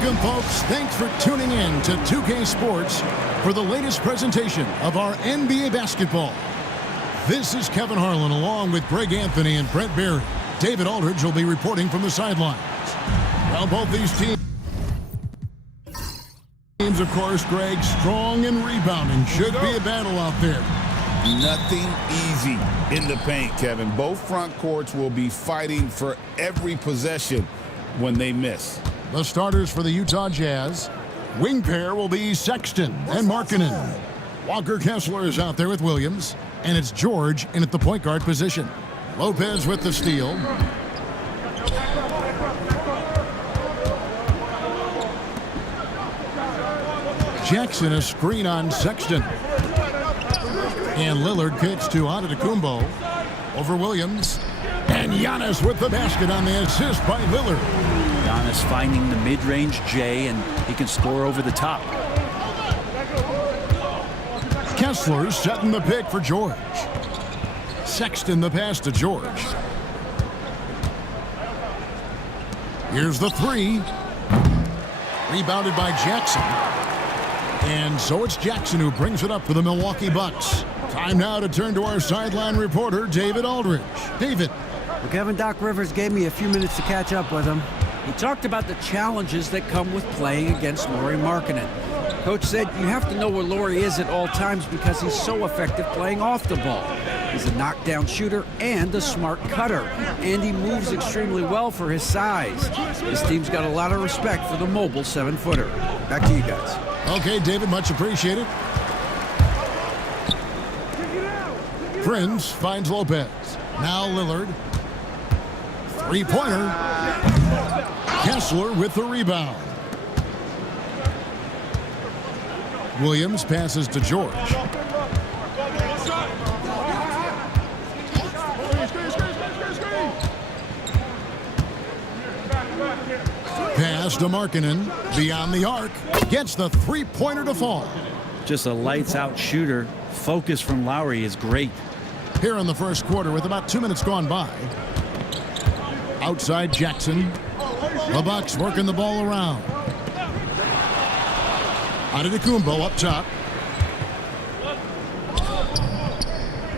Welcome, folks. Thanks for tuning in to 2K Sports for the latest presentation of our NBA basketball. This is Kevin Harlan along with Greg Anthony and Brent Berry. David Aldridge will be reporting from the sidelines. Well, both these teams, of course, Greg, strong and rebounding. Should be a battle out there. Nothing easy in the paint, Kevin. Both front courts will be fighting for every possession when they miss. The starters for the Utah Jazz. Wing pair will be Sexton and Markkanen. Walker Kessler is out there with Williams. And it's George in at the point guard position. Lopez with the steal. Jackson a screen on Sexton. And Lillard kicks to Antetokounmpo over Williams. And Giannis with the basket on the assist by Lillard. Giannis finding the mid-range J, and he can score over the top. Kessler setting the pick for George. Sexton the pass to George. Here's the three. Rebounded by Jackson. And so it's Jackson who brings it up for the Milwaukee Bucks. Time now to turn to our sideline reporter, David Aldridge. David. Well, Kevin, Doc Rivers gave me a few minutes to catch up with him. He talked about the challenges that come with playing against Lauri Markkanen. Coach said you have to know where Lauri is at all times because he's so effective playing off the ball. He's a knockdown shooter and a smart cutter, and he moves extremely well for his size. His team's got a lot of respect for the mobile 7-footer. Back to you guys. Okay, David, much appreciated. Prince finds Lopez. Now Lillard. Three-pointer. Kessler with the rebound. Williams passes to George. Pass to Markkanen. Beyond the arc. Gets the three-pointer to fall. Just a lights-out shooter. Focus from Lowry is great. Here in the first quarter with about 2 minutes gone by. Outside Jackson. The Bucks working the ball around. Antetokounmpo up top.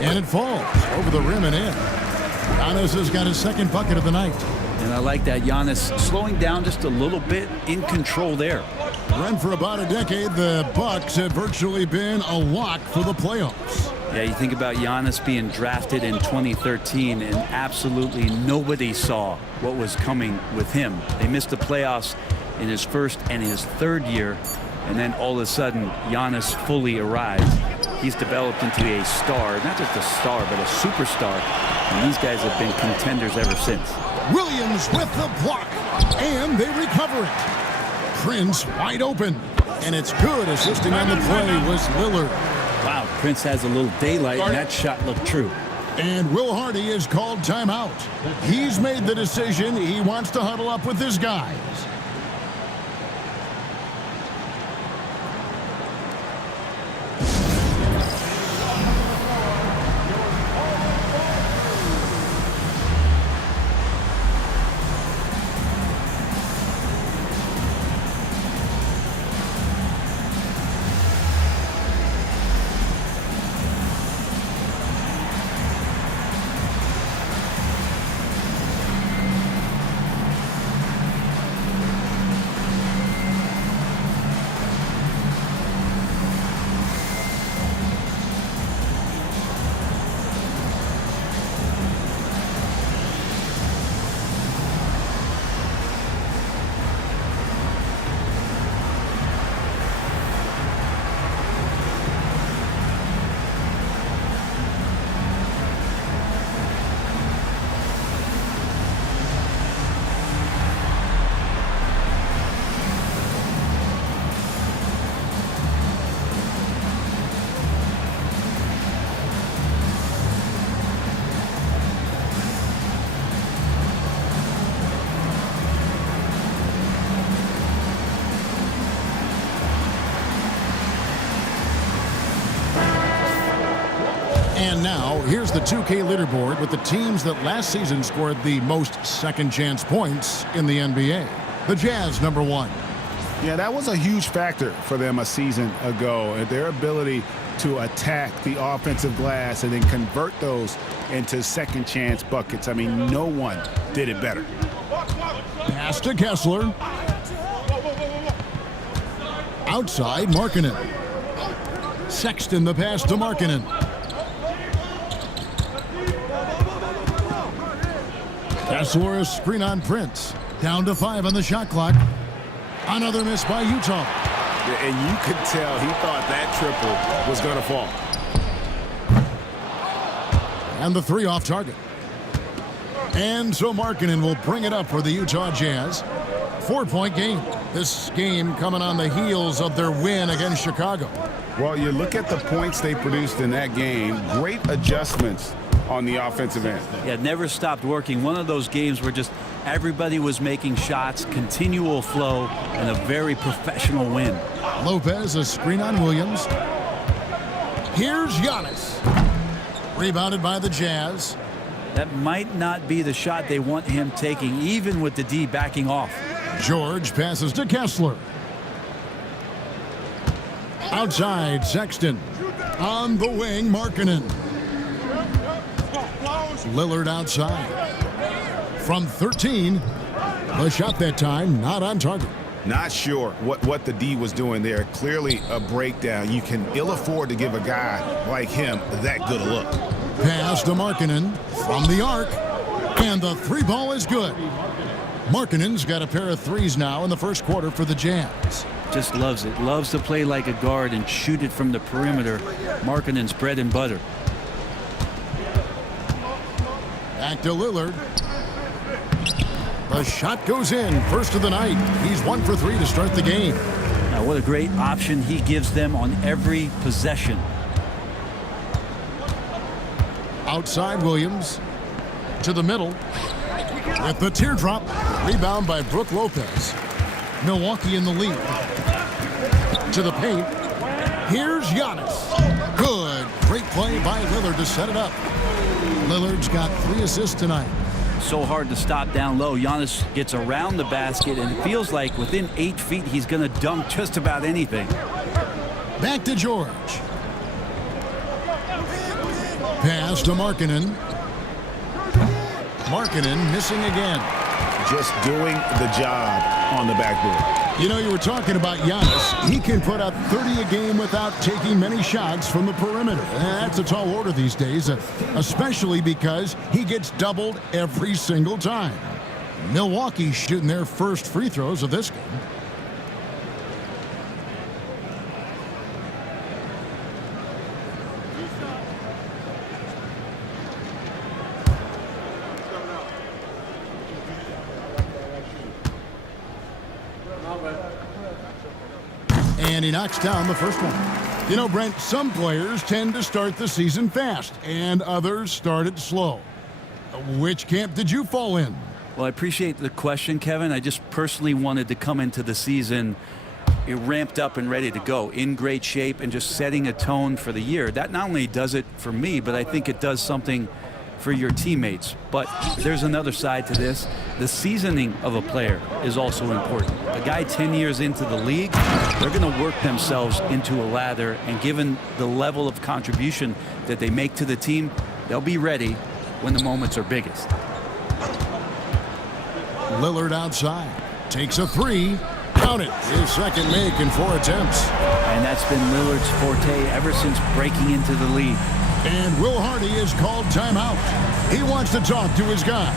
And it falls over the rim and in. Giannis has got his second bucket of the night. And I like that Giannis slowing down just a little bit, in control there. Run for about a decade, the Bucks have virtually been a lock for the playoffs. Yeah, you think about Giannis being drafted in 2013, and absolutely nobody saw what was coming with him. They missed the playoffs in his first and his third year, and then all of a sudden, Giannis fully arrives. He's developed into a star, not just a star, but a superstar, and these guys have been contenders ever since. Williams with the block, and they recover it. Prince wide open, and it's good. Assisting on the play was Lillard. Wow, Prince has a little daylight, and that shot looked true. And Will Hardy is called timeout. He's made the decision. He wants to huddle up with his guys. And now, here's the 2K leaderboard with the teams that last season scored the most second-chance points in the NBA. The Jazz, number 1. Yeah, that was a huge factor for them a season ago. Their ability to attack the offensive glass and then convert those into second chance buckets. I mean, no one did it better. Pass to Kessler. Outside, Markkanen. Sexton the pass to Markkanen. Kessler a screen on Prince. Down to 5 on the shot clock. Another miss by Utah. And you could tell he thought that triple was going to fall. And the 3 off target. And so Markkanen will bring it up for the Utah Jazz. 4-point game. This game coming on the heels of their win against Chicago. Well, you look at the points they produced in that game. Great adjustments on the offensive end. Yeah, never stopped working. One of those games where just everybody was making shots, continual flow, and a very professional win. Lopez a screen on Williams. Here's Giannis. Rebounded by the Jazz. That might not be the shot they want him taking, even with the D backing off. George passes to Kessler. Outside, Sexton. On the wing, Markkanen. Lillard outside. From 13, the shot that time not on target. Not sure what the D was doing there. Clearly a breakdown. You can ill afford to give a guy like him that good a look. Pass to Markkanen from the arc. And the 3 ball is good. Markkanen's got a pair of 3s now in the first quarter for the Jazz. Just loves it. Loves to play like a guard and shoot it from the perimeter. Markkanen's bread and butter. Back to Lillard. The shot goes in. First of the night. He's 1 for 3 to start the game. Now, what a great option he gives them on every possession. Outside Williams. To the middle. With the teardrop. Rebound by Brook Lopez. Milwaukee in the lead. To the paint. Here's Giannis. Good. Great play by Lillard to set it up. Lillard's got 3 assists tonight. So hard to stop down low. Giannis gets around the basket, and it feels like within 8 feet he's going to dunk just about anything. Back to George. Pass to Markkanen. Markkanen missing again. Just doing the job on the backboard. You know, you were talking about Giannis. He can put up 30 a game without taking many shots from the perimeter. That's a tall order these days, especially because he gets doubled every single time. Milwaukee shooting their first free throws of this game. And he knocks down the first one. You know, Brent, some players tend to start the season fast, and others start it slow. Which camp did you fall in? Well, I appreciate the question, Kevin. I just personally wanted to come into the season ramped up and ready to go, in great shape, and just setting a tone for the year. That not only does it for me, but I think it does something for your teammates. But there's another side to this. The seasoning of a player is also important. A guy 10 years into the league, they're going to work themselves into a lather, and given the level of contribution that they make to the team, they'll be ready when the moments are biggest. Lillard outside. Takes a 3. Count it. His second make in 4 attempts. And that's been Lillard's forte ever since breaking into the league. And Will Hardy is called timeout. He wants to talk to his guys.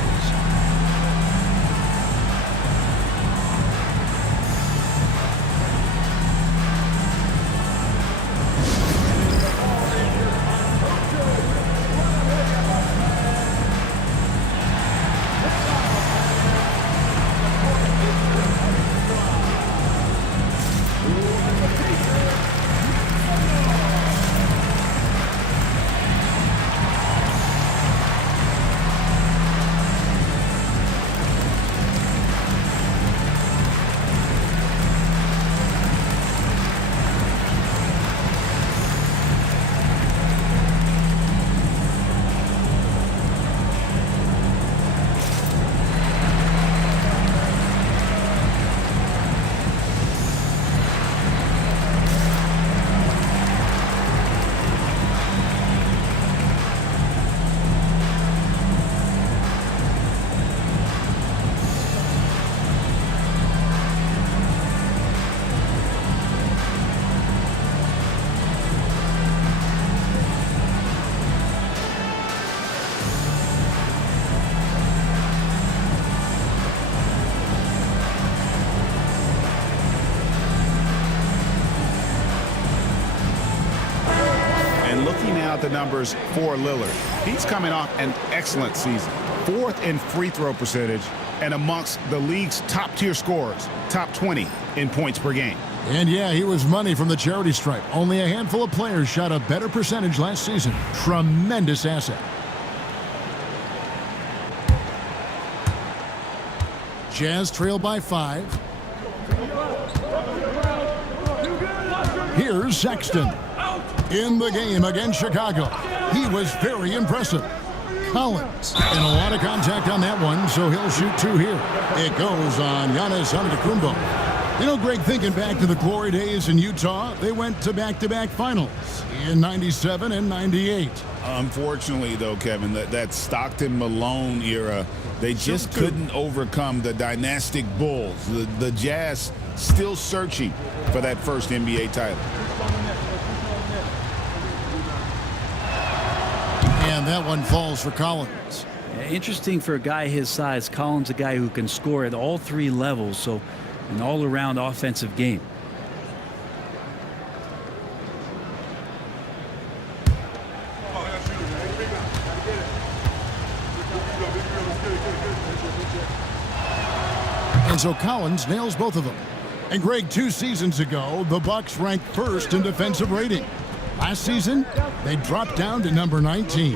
out the numbers for Lillard. He's coming off an excellent season. 4th in free throw percentage and amongst the league's top-tier scorers, top 20 in points per game. And yeah, he was money from the charity stripe. Only a handful of players shot a better percentage last season. Tremendous asset. Jazz trail by 5. Here's Sexton. In the game against Chicago. He was very impressive. Collins. And a lot of contact on that one, so he'll shoot 2 here. It goes on Giannis Antetokounmpo. You know, Greg, thinking back to the glory days in Utah, they went to back-to-back finals in 97 and 98. Unfortunately, though, Kevin, that Stockton-Malone era, they just couldn't overcome the dynastic Bulls. The Jazz still searching for that first NBA title. And that one falls for Collins. Interesting for a guy his size. Collins, a guy who can score at all 3 levels, so an all-around offensive game. And so Collins nails both of them. And Greg, 2 seasons ago, the Bucks ranked 1st in defensive rating. Last season, they dropped down to number 19.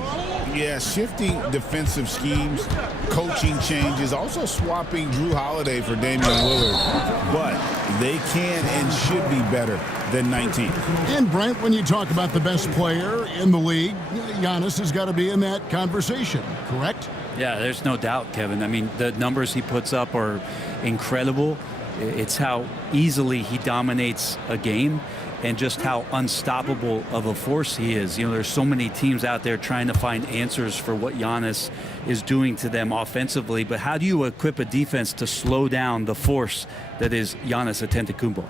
Yeah, shifting defensive schemes, coaching changes, also swapping Drew Holiday for Damian Lillard. But they can and should be better than 19. And Brent, when you talk about the best player in the league, Giannis has got to be in that conversation, correct? Yeah, there's no doubt, Kevin. I mean, the numbers he puts up are incredible. It's how easily he dominates a game and just how unstoppable of a force he is. You know, there's so many teams out there trying to find answers for what Giannis is doing to them offensively, but how do you equip a defense to slow down the force that is Giannis Antetokounmpo?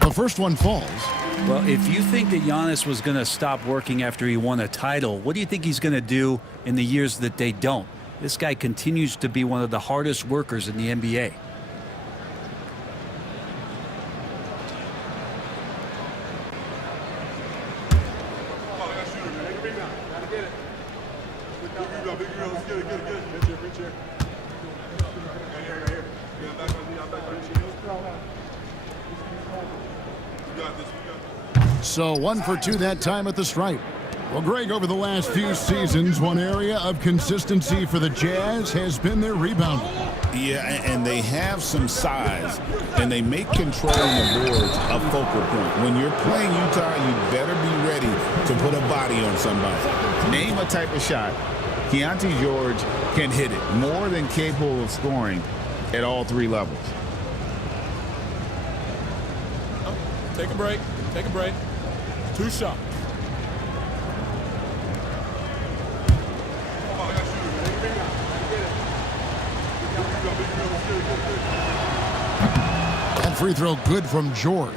The first one falls. Well, if you think that Giannis was going to stop working after he won a title, what do you think he's going to do in the years that they don't? This guy continues to be one of the hardest workers in the NBA. So 1 for 2 that time at the stripe. Well, Greg, over the last few seasons, one area of consistency for the Jazz has been their rebounding. Yeah, and they have some size, and they make controlling the boards a focal point. When you're playing Utah, you better be ready to put a body on somebody. Name a type of shot. Keontae George can hit it, more than capable of scoring at all 3 levels. Take a break. Take a break. 2 shots. That free throw good from George.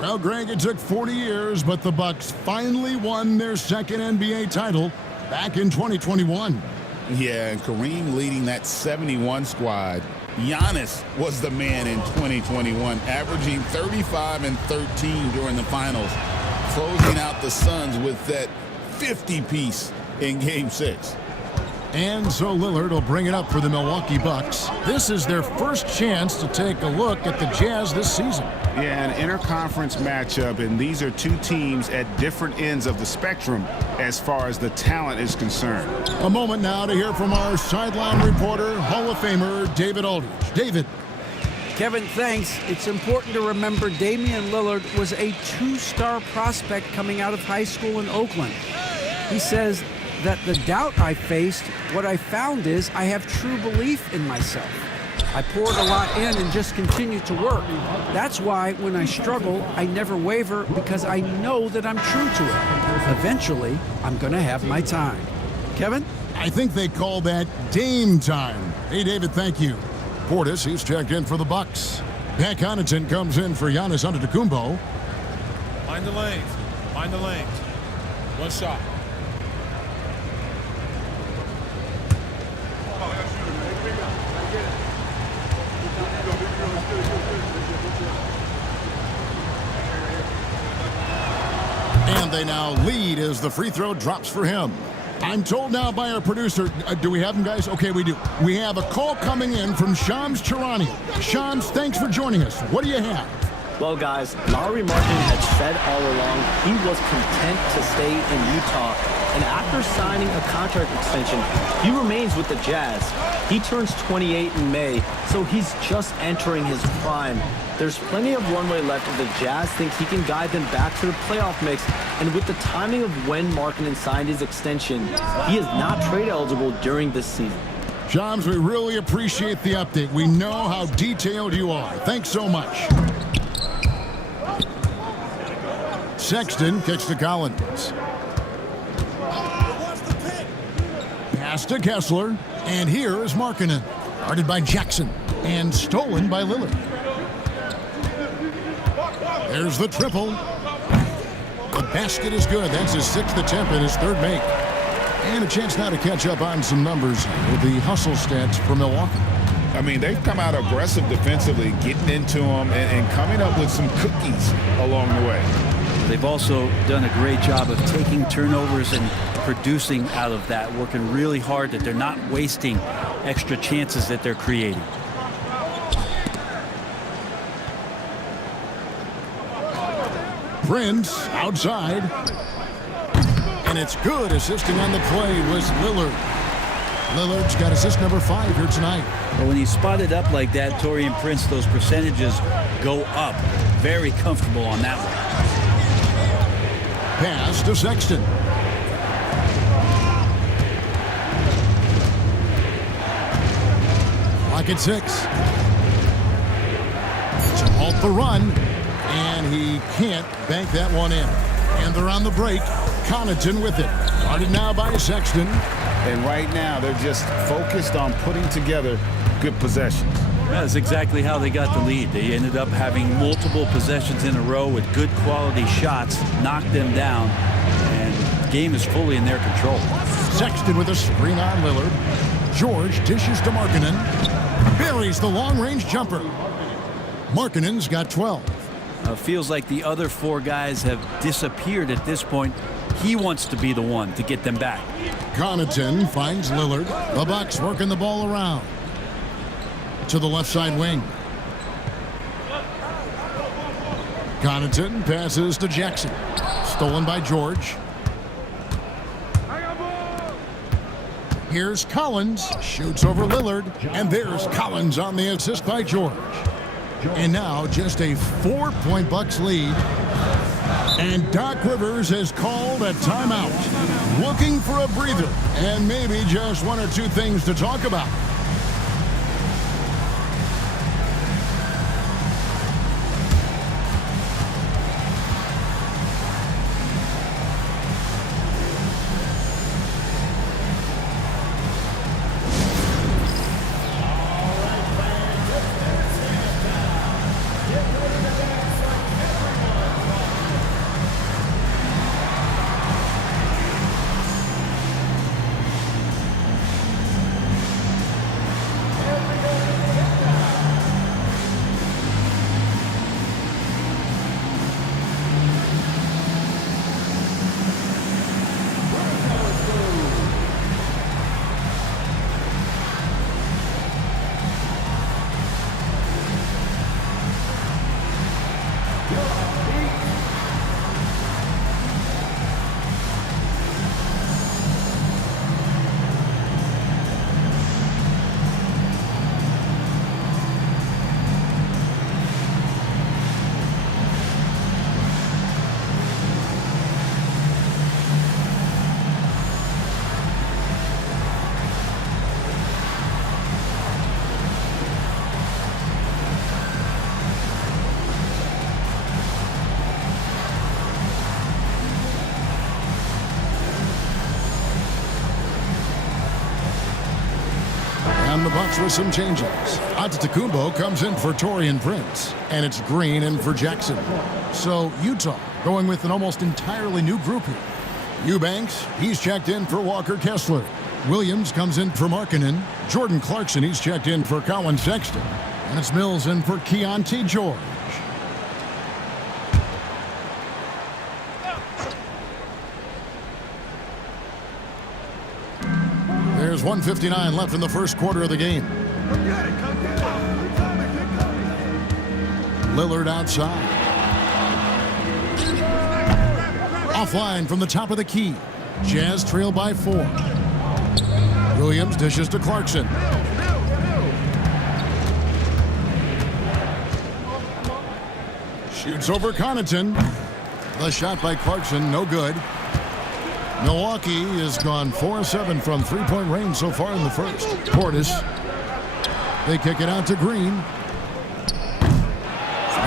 Well, Greg, it took 40 years, but the Bucks finally won their 2nd NBA title back in 2021. Yeah, and Kareem leading that 71 squad. Giannis was the man in 2021, averaging 35 and 13 during the finals, closing out the Suns with that 50-piece in Game 6. And so Lillard will bring it up for the Milwaukee Bucks. This is their first chance to take a look at the Jazz this season. Yeah, an interconference matchup, and these are 2 teams at different ends of the spectrum as far as the talent is concerned. A moment now to hear from our sideline reporter, Hall of Famer David Aldridge. David. Kevin, thanks. It's important to remember Damian Lillard was a 2-star prospect coming out of high school in Oakland. He says that the doubt I faced, what I found is I have true belief in myself. I poured a lot in and just continued to work. That's why when I struggle, I never waver because I know that I'm true to it. Eventually, I'm going to have my time. Kevin? I think they call that Dame time. Hey, David, thank you. Portis, he's checked in for the Bucks. Pat Connaughton comes in for Giannis Antetokounmpo. Mind the lanes. Mind the lanes. 1 shot. And they now lead as the free throw drops for him. I'm told now by our producer, do we have him, guys? Okay, we do. We have a call coming in from Shams Charania. Shams, thanks for joining us. What do you have? Well, guys, Lauri Markkanen had said all along he was content to stay in Utah. And after signing a contract extension, he remains with the Jazz. He turns 28 in May, so he's just entering his prime. There's plenty of runway left if the Jazz think he can guide them back to the playoff mix. And with the timing of when Markkanen signed his extension, he is not trade eligible during this season. Shams, we really appreciate the update. We know how detailed you are. Thanks so much. Sexton kicks to Collins. Pass to Kessler. And here is Markkanen. Guarded by Jackson. And stolen by Lillard. There's the triple. The basket is good. That's his 6th attempt and his 3rd make. And a chance now to catch up on some numbers with the hustle stats for Milwaukee. I mean, they've come out aggressive defensively, getting into them and coming up with some cookies along the way. They've also done a great job of taking turnovers and producing out of that, working really hard that they're not wasting extra chances that they're creating. Prince outside. And it's good. Assisting on the play was Lillard. Lillard's got assist number 5 here tonight. But when he's spotted up like that, Taurean Prince, those percentages go up. Very comfortable on that one. Pass to Sexton. Clock at 6. To halt the run. And he can't bank that one in. And they're on the break. Connaughton with it. Guarded now by Sexton. And right now, they're just focused on putting together good possessions. That's exactly how they got the lead. They ended up having multiple possessions in a row with good quality shots, knocked them down, and the game is fully in their control. Sexton with a screen on Lillard. George dishes to Markkanen. Buries the long-range jumper. Markkanen's got 12. Feels like the other 4 guys have disappeared at this point. He wants to be the one to get them back. Connaughton finds Lillard. The Bucks working the ball around. To the left side wing. Connaughton passes to Jackson. Stolen by George. Here's Collins. Shoots over Lillard. And there's Collins on the assist by George. And now just a 4-point Bucks lead. And Doc Rivers has called a timeout. Looking for a breather. And maybe just 1 or 2 things to talk about. And the Bucks with some changes. Antetokounmpo comes in for Taurean Prince. And it's Green in for Jackson. So Utah going with an almost entirely new group here. Eubanks, he's checked in for Walker Kessler. Williams comes in for Markkanen. Jordan Clarkson, he's checked in for Colin Sexton. And it's Mills in for Keontae George. There's 1:59 left in the first quarter of the game. Lillard outside. Offline from the top of the key. Jazz trail by 4. Williams dishes to Clarkson. Shoots over Connaughton. The shot by Clarkson, no good. Milwaukee has gone 4-7 from three-point range so far in the first. Portis. They kick it out to Green.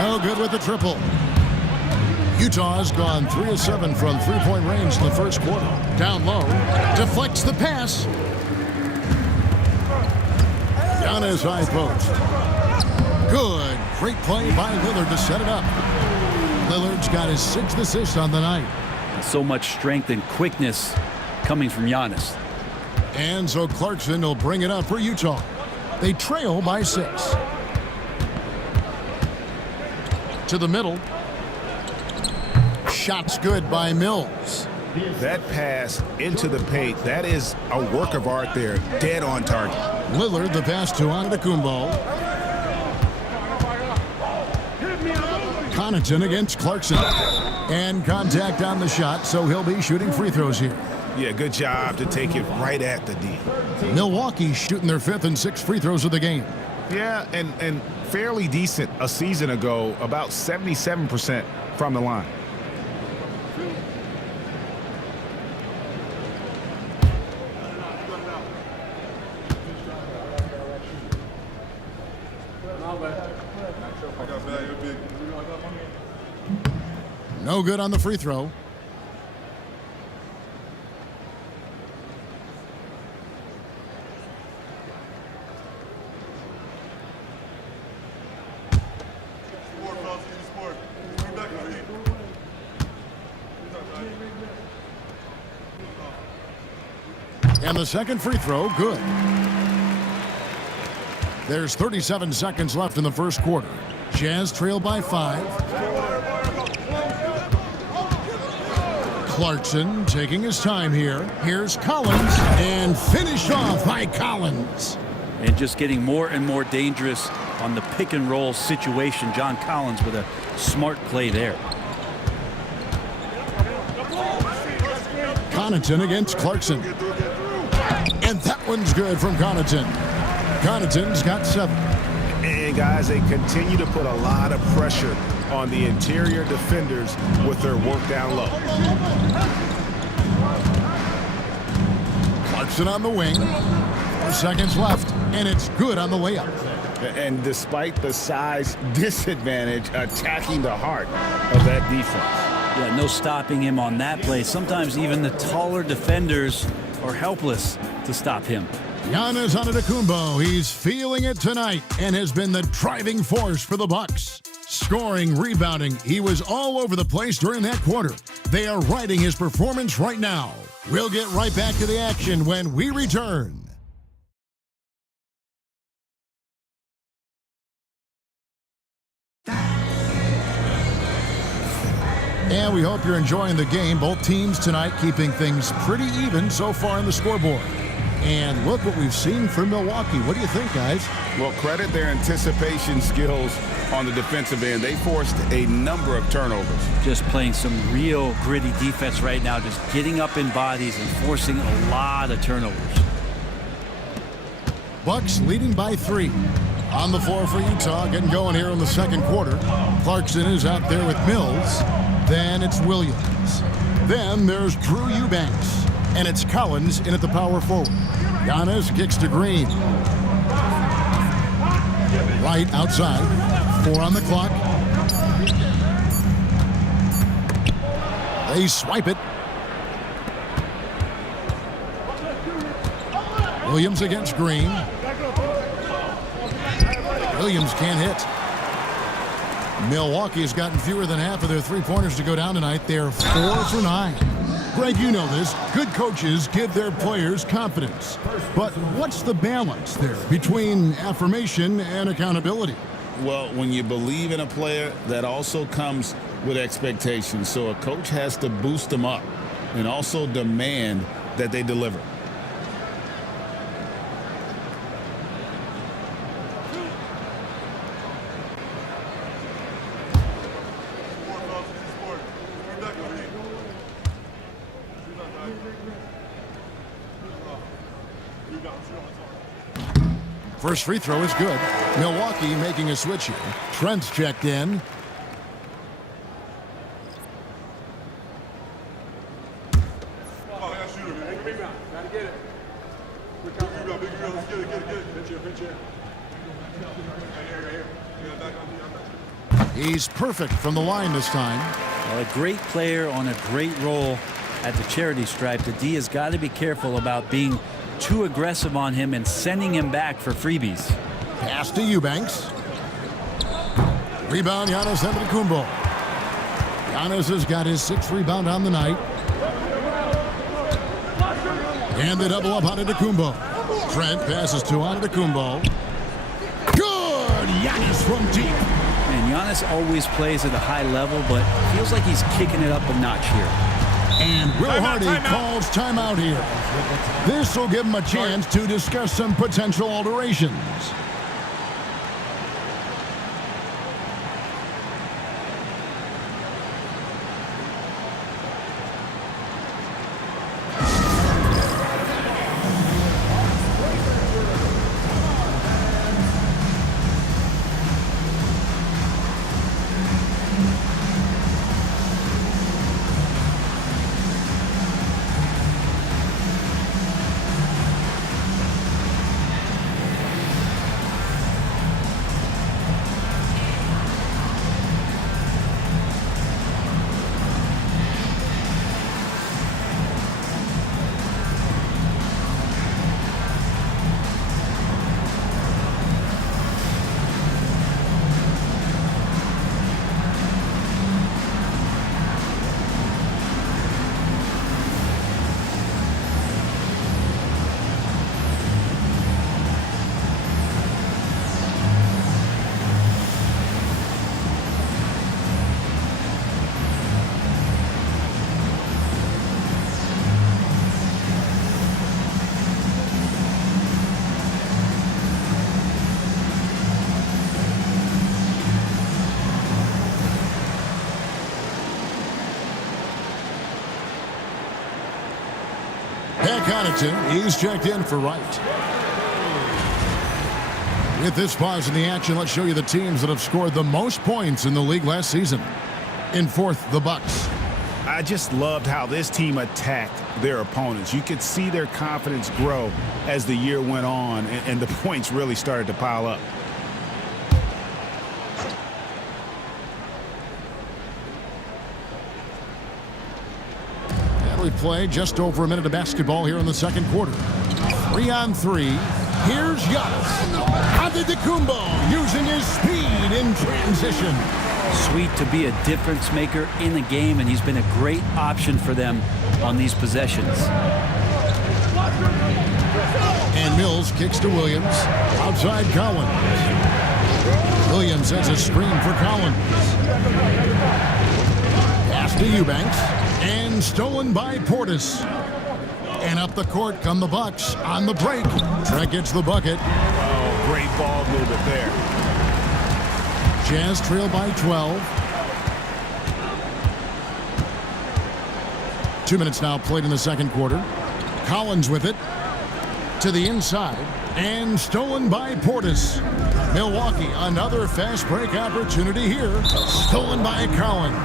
No good with the triple. Utah has gone 3-7 from three-point range in the first quarter. Down low. Deflects the pass. Giannis high post. Good. Great play by Lillard to set it up. Lillard's got his 6th assist on the night. So much strength and quickness coming from Giannis. And so Clarkson will bring it up for Utah. They trail by 6. To the middle. Shot's good by Mills. That pass into the paint, that is a work of art there. Dead on target. Lillard, the pass to Antetokounmpo. Connaughton against Clarkson. And contact on the shot, so he'll be shooting free throws here. Yeah, good job to take it right at the D. Milwaukee shooting their 5th and 6th free throws of the game. Yeah, and fairly decent a season ago, about 77% from the line. No good on the free throw. And the second free throw, good. There's 37 seconds left in the first quarter. Jazz trail by 5. Clarkson taking his time here. Here's Collins, and finished off by Collins. And just getting more and more dangerous on the pick and roll situation. John Collins with a smart play there. Connaughton against Clarkson. And that one's good from Connaughton. Connaughton's got 7. And guys, they continue to put a lot of pressure on the interior defenders with their work down low. Clarkson on the wing. 4 seconds left, and it's good on the layup. And despite the size disadvantage, attacking the heart of that defense. Yeah, no stopping him on that play. Sometimes even the taller defenders are helpless to stop him. Giannis Antetokounmpo, he's feeling it tonight and has been the driving force for the Bucks. Scoring, rebounding, he was all over the place during that quarter. They are riding his performance right now. We'll get right back to the action when we return. And we hope you're enjoying the game. Both teams tonight keeping things pretty even so far on the scoreboard. And look what we've seen from Milwaukee. What do you think, guys? Well, credit their anticipation skills on the defensive end. They forced a number of turnovers. Just playing some real gritty defense right now, just getting up in bodies and forcing a lot of turnovers. Bucks leading by 3. On the floor for Utah, getting going here in the second quarter. Clarkson is out there with Mills. Then it's Williams. Then there's Drew Eubanks. And it's Collins in at the power forward. Giannis kicks to Green. Right outside. 4 on the clock. They swipe it. Williams against Green. Williams can't hit. Milwaukee has gotten fewer than half of their three-pointers to go down tonight. They're 4 for 9. Greg, you know this. Good coaches give their players confidence. But what's the balance there between affirmation and accountability? Well, when you believe in a player, that also comes with expectations. So a coach has to boost them up and also demand that they deliver. First free throw is good. Milwaukee making a switch here. Trent's checked in. He's perfect from the line this time. Well, a great player on a great role at the charity stripe. The D has got to be careful about being too aggressive on him and sending him back for freebies. Pass to Eubanks. Rebound, Giannis Antetokounmpo. Giannis has got his 6th rebound on the night. And they double up on Antetokounmpo. Trent passes to Antetokounmpo. Good! Giannis from deep. And Giannis always plays at a high level, but feels like he's kicking it up a notch here. And Will Hardy calls timeout here. This will give him a chance to discuss some potential alterations. Connaughton, he's checked in for Wright. With this pause in the action, let's show you the teams that have scored the most points in the league last season. In 4th, the Bucks. I just loved how this team attacked their opponents. You could see their confidence grow as the year went on, and the points really started to pile up. We play just over a minute of basketball here in the second quarter. 3-on-3. Here's Giannis. Antetokounmpo using his speed in transition. Sweet to be a difference maker in the game, and he's been a great option for them on these possessions. And Mills kicks to Williams. Outside Collins. Williams has a screen for Collins. Pass to Eubanks. And stolen by Portis. And up the court come the Bucks on the break. Trent gets the bucket. Oh, great ball movement there. Jazz trail by 12. 2 minutes now played in the second quarter. Collins with it. To the inside. And stolen by Portis. Milwaukee, another fast break opportunity here. Stolen by Collins.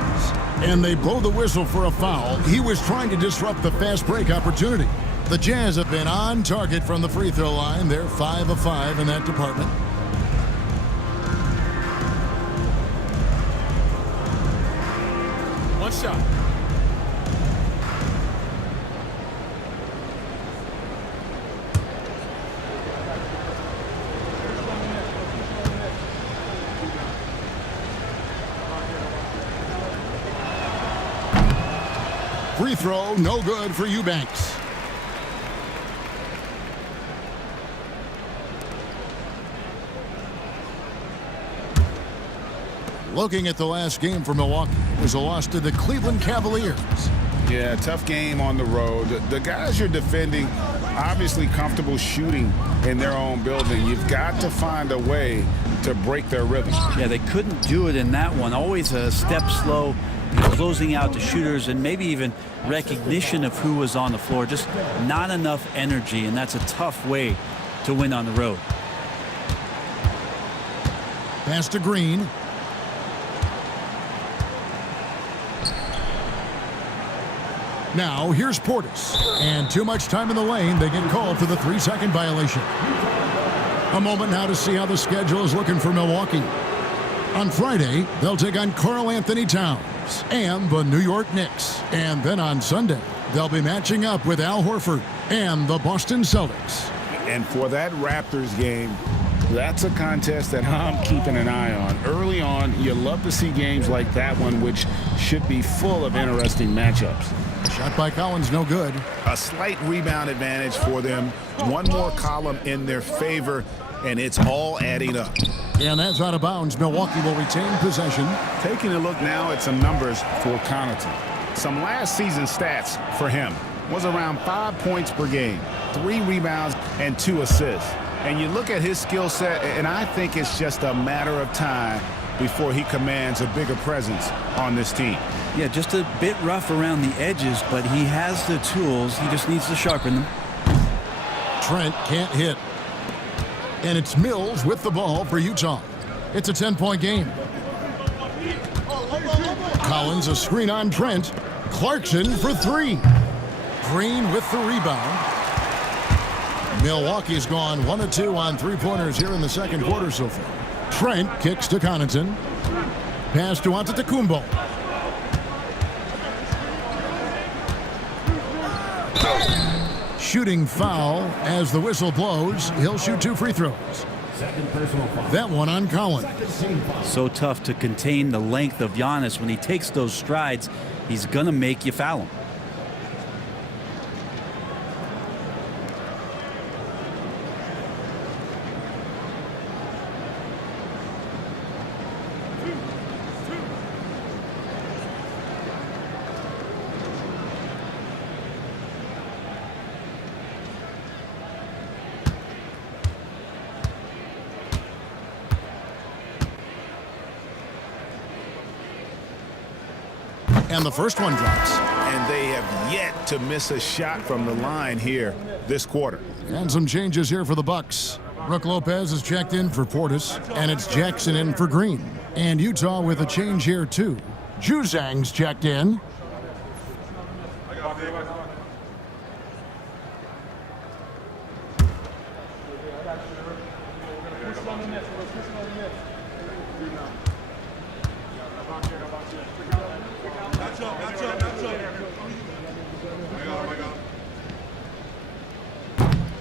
And they blow the whistle for a foul. He was trying to disrupt the fast break opportunity. The Jazz have been on target from the free throw line. They're 5 of 5 in that department. One shot. Free throw, no good for Eubanks. Looking at the last game for Milwaukee, it was a loss to the Cleveland Cavaliers. Yeah, tough game on the road. The guys you're defending, obviously comfortable shooting in their own building. You've got to find a way to break their rhythm. Yeah, they couldn't do it in that one. Always a step slow closing out the shooters and maybe even recognition of who was on the floor. Just not enough energy, and that's a tough way to win on the road. Pass to Green. Now here's Portis. And too much time in the lane. They get called for the 3-second violation. A moment now to see how the schedule is looking for Milwaukee. On Friday, they'll take on Karl Anthony Towns and the New York Knicks. And then on Sunday, they'll be matching up with Al Horford and the Boston Celtics. And for that Raptors game, that's a contest that I'm keeping an eye on. Early on, you love to see games like that one, which should be full of interesting matchups. Shot by Collins, no good. A slight rebound advantage for them. One more column in their favor, and it's all adding up. And that's out of bounds. Milwaukee will retain possession. Taking a look now at some numbers for Connaughton. Some last season stats for him was around 5 points per game, 3 rebounds, and 2 assists. And you look at his skill set, and I think it's just a matter of time before he commands a bigger presence on this team. Yeah, just a bit rough around the edges, but he has the tools. He just needs to sharpen them. Trent can't hit. And it's Mills with the ball for Utah. It's a 10-point game. Collins a screen on Trent. Clarkson for 3. Green with the rebound. Milwaukee's gone 1 of 2 on 3-pointers here in the second quarter so far. Trent kicks to Connaughton. Pass to Antetokounmpo. Shooting foul as the whistle blows. He'll shoot 2 free throws. That one on Collins. So tough to contain the length of Giannis. When he takes those strides, he's going to make you foul him. And the first one drops. And they have yet to miss a shot from the line here this quarter. And some changes here for the Bucks. Brook Lopez is checked in for Portis, and it's Jackson in for Green. And Utah with a change here too. Juzang's checked in.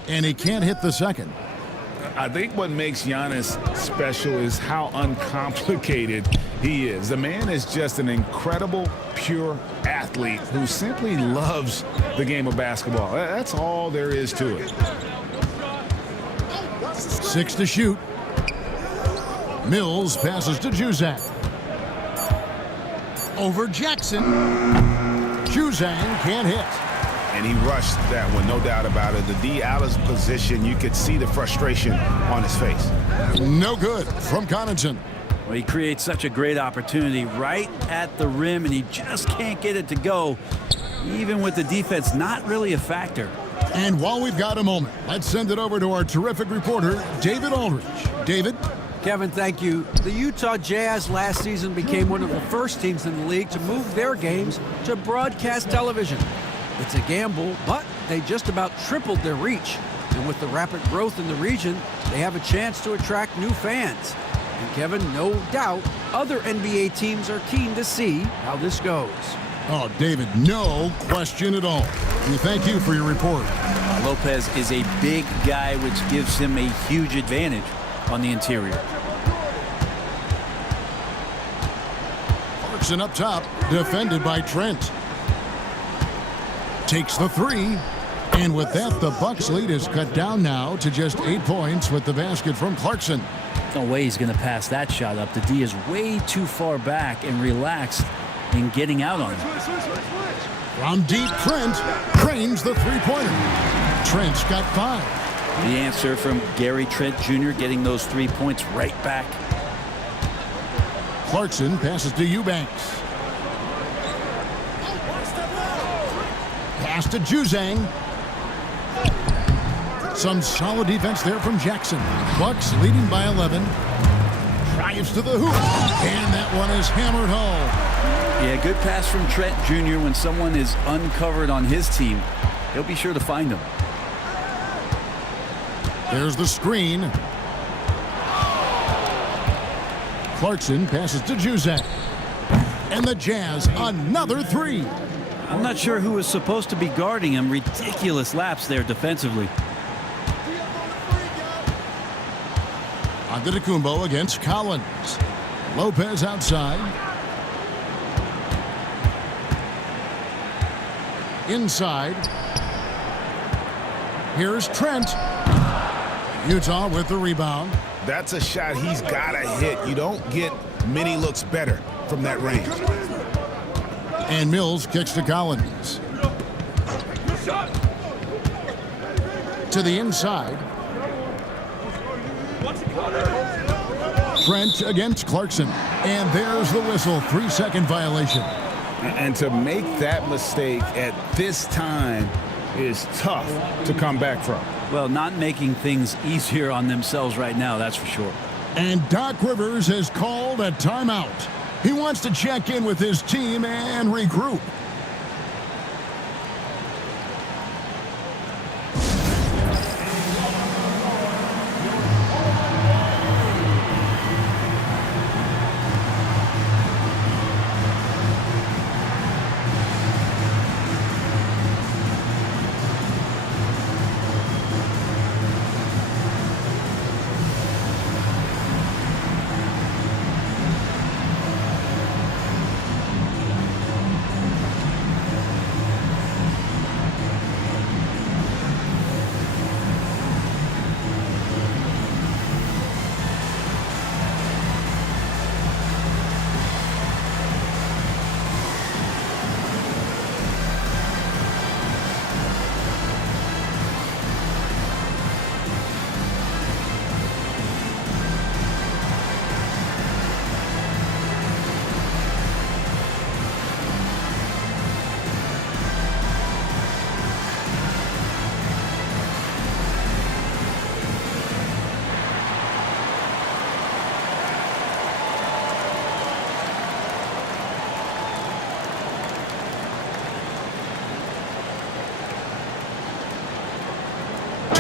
And he can't hit the second. I think what makes Giannis special is how uncomplicated he is. The man is just an incredible, pure athlete who simply loves the game of basketball. That's all there is to it. 6 to shoot. Mills passes to Juzang. Over Jackson. Juzang can't hit. And he rushed that one, no doubt about it. The D out of position, you could see the frustration on his face. No good from Connaughton. Well, he creates such a great opportunity right at the rim, and he just can't get it to go, even with the defense not really a factor. And while we've got a moment, let's send it over to our terrific reporter, David Aldridge. David? Kevin, thank you. The Utah Jazz last season became one of the first teams in the league to move their games to broadcast television. It's a gamble, but they just about tripled their reach. And with the rapid growth in the region, they have a chance to attract new fans. And Kevin, no doubt, other NBA teams are keen to see how this goes. Oh, David, no question at all. We thank you for your report. Lopez is a big guy, which gives him a huge advantage on the interior. Clarkson up top, defended by Trent. Takes the 3, and with that, the Bucks lead is cut down now to just 8 points with the basket from Clarkson. No way he's going to pass that shot up. The D is way too far back and relaxed in getting out on it. From deep, Trent drains the 3-pointer. Trent's got 5. The answer from Gary Trent Jr. getting those 3 points right back. Clarkson passes to Eubanks. Pass to Juzang. Some solid defense there from Jackson. Bucks leading by 11. Drives to the hoop. And that one is hammered home. Yeah, good pass from Trent Jr. When someone is uncovered on his team, he'll be sure to find them. There's the screen. Clarkson passes to Juzang. And the Jazz, another three. I'm not sure who was supposed to be guarding him. Ridiculous lapse there defensively. Antetokounmpo against Collins. Lopez outside. Inside. Here's Trent. Utah with the rebound. That's a shot he's got to hit. You don't get many looks better from that range. And Mills kicks to Collins. To the inside. Trent against Clarkson. And there's the whistle. 3-second violation. And to make that mistake at this time is tough to come back from. Well, not making things easier on themselves right now, that's for sure. And Doc Rivers has called a timeout. He wants to check in with his team and regroup.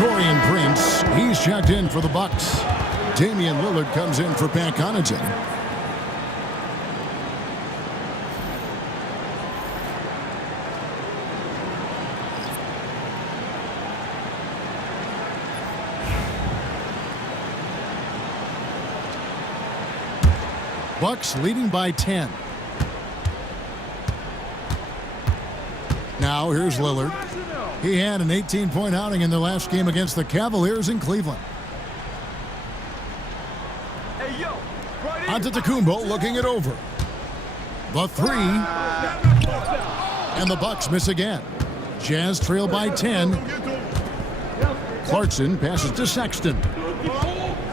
Taurean Prince, he's checked in for the Bucks. Damian Lillard comes in for Pat Connaughton. Bucks leading by 10. Now here's Lillard. He had an 18-point outing in their last game against the Cavaliers in Cleveland. Antetokounmpo looking it over. The three. And the Bucks miss again. Jazz trail by 10. Clarkson passes to Sexton.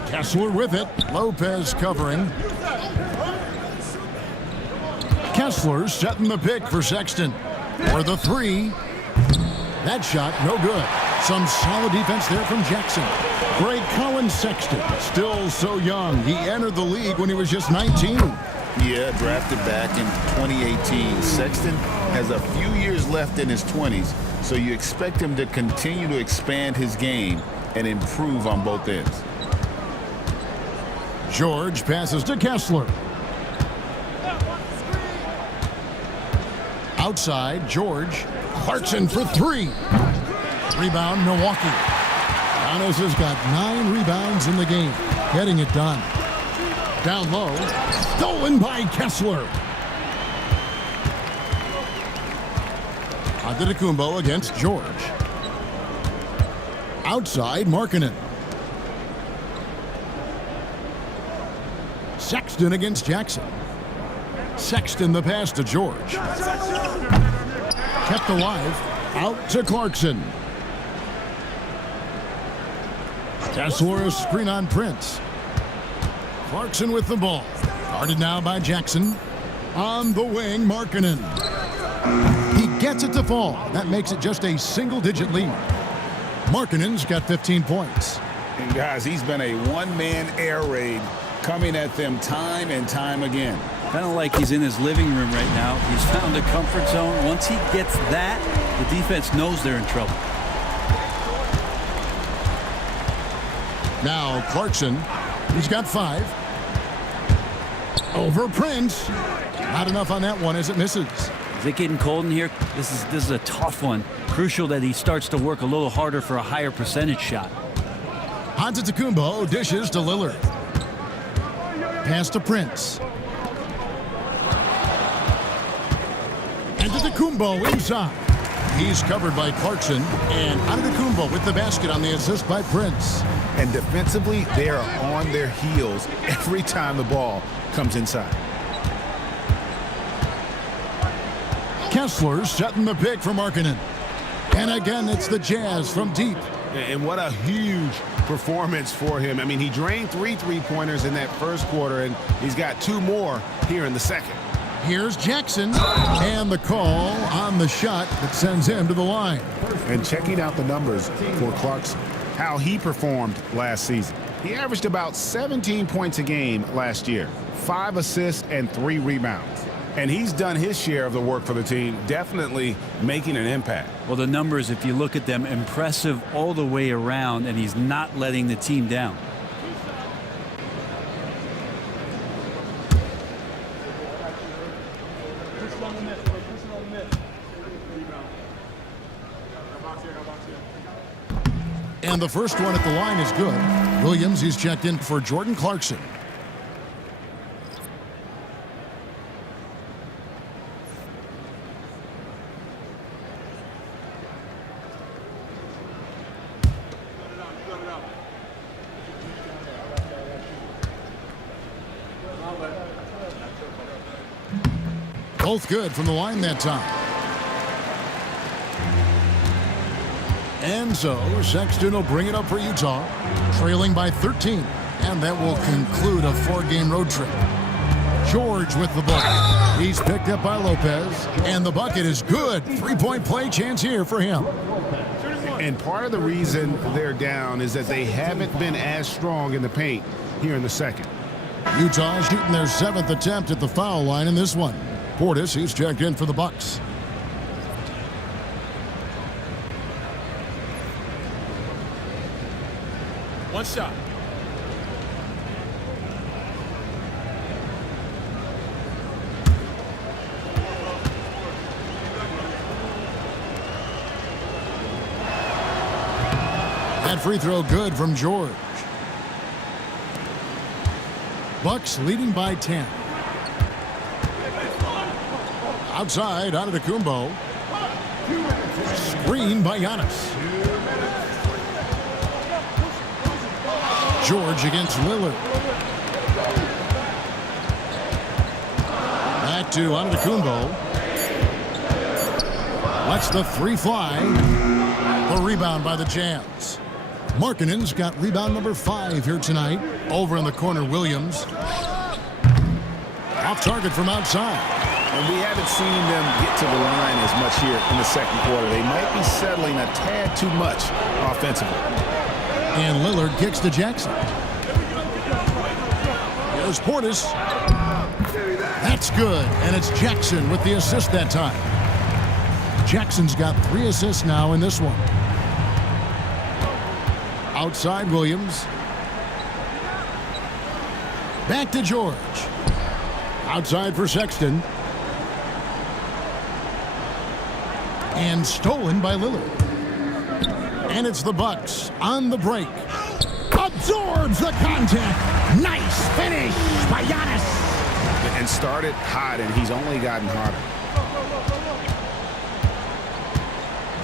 Kessler with it. Lopez covering. Kessler setting the pick for Sexton. For the three. That shot, no good. Some solid defense there from Jackson. Great Colin Sexton, still so young. He entered the league when he was just 19. Yeah, drafted back in 2018. Sexton has a few years left in his 20s, so you expect him to continue to expand his game and improve on both ends. George passes to Kessler. Outside, George. Clarkson for three. Rebound, Milwaukee. Giannis has got 9 rebounds in the game. Getting it done. Down low. Stolen by Kessler. Antetokounmpo against George. Outside, Markkanen. Sexton against Jackson. Sexton the pass to George. Kept alive. Out to Clarkson. Kessler a screen on Prince. Clarkson with the ball. Guarded now by Jackson. On the wing, Markkanen. He Gets it to fall. That makes it just a single-digit lead. Markkanen's got 15 points. And guys, he's been a one-man air raid coming at them time and time again. Kind of like he's in his living room right now. He's found a comfort zone. Once he gets that, the defense knows they're in trouble. Now Clarkson, he's got 5. Over Prince. Not enough on that one as it misses. Is it getting cold in here? This is a tough one. Crucial that he starts to work a little harder for a higher percentage shot. Antetokounmpo dishes to Lillard. Pass to Prince. Antetokounmpo inside. He's covered by Clarkson, and Antetokounmpo with the basket on the assist by Prince. And defensively, they are on their heels every time the ball comes inside. Kessler setting the pick for Markkanen. And again, it's the Jazz from deep. And what a huge performance for him. I mean, he drained 3 3-pointers in that first quarter, and he's got 2 more here in the second. Here's Jackson, and the call on the shot that sends him to the line. And checking out the numbers for Clarkson, how he performed last season. He averaged about 17 points a game last year, 5 assists and 3 rebounds. And he's done his share of the work for the team, definitely making an impact. Well, the numbers, if you look at them, impressive all the way around, and he's not letting the team down. And the first one at the line is good. Williams, he's checked in for Jordan Clarkson. Both good from the line that time. And so Sexton will bring it up for Utah, trailing by 13. And that will conclude a 4-game road trip. George with the bucket. He's picked up by Lopez. And the bucket is good. 3-point play chance here for him. And part of the reason they're down is that they haven't been as strong in the paint here in the second. Utah shooting their 7th attempt at the foul line in this one. Portis, he's checked in for the Bucks. One shot. That free throw good from George. Bucks leading by 10. Outside, Antetokounmpo. Screen by Giannis. George against Lillard. Back to Antetokounmpo. Lets the 3 fly. The rebound by the Jazz. Markkanen's got rebound number 5 here tonight. Over in the corner, Williams. Off target from outside. And we haven't seen them get to the line as much here in the second quarter. They might be settling a tad too much offensively. And Lillard kicks to Jackson. Here's Portis. That's good. And it's Jackson with the assist that time. Jackson's got 3 assists now in this one. Outside Williams. Back to George. Outside for Sexton. And stolen by Lillard. And it's the Bucks on the break. Absorbs the contact. Nice finish by Giannis. And started hot, and he's only gotten hotter.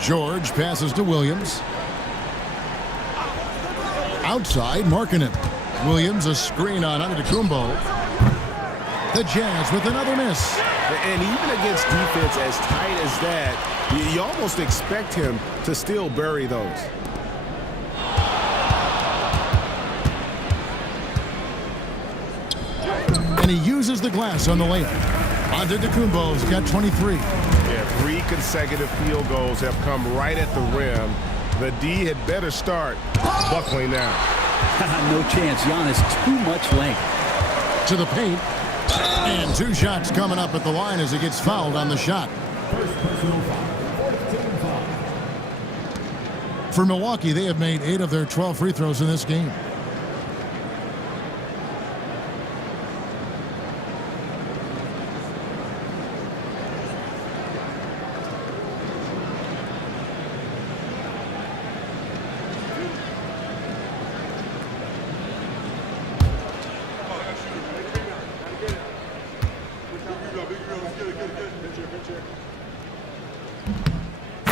George passes to Williams. Outside, Markkanen. Williams a screen on Antetokounmpo. The Jazz with another miss. And even against defense as tight as that, you almost expect him to still bury those. And he uses the glass on the layup. Antetokounmpo's got 23. Yeah, 3 consecutive field goals have come right at the rim. The D had better start buckling down. No chance. Giannis, too much length. To the paint. And 2 shots coming up at the line as he gets fouled on the shot. For Milwaukee, they have made 8 of their 12 free throws in this game.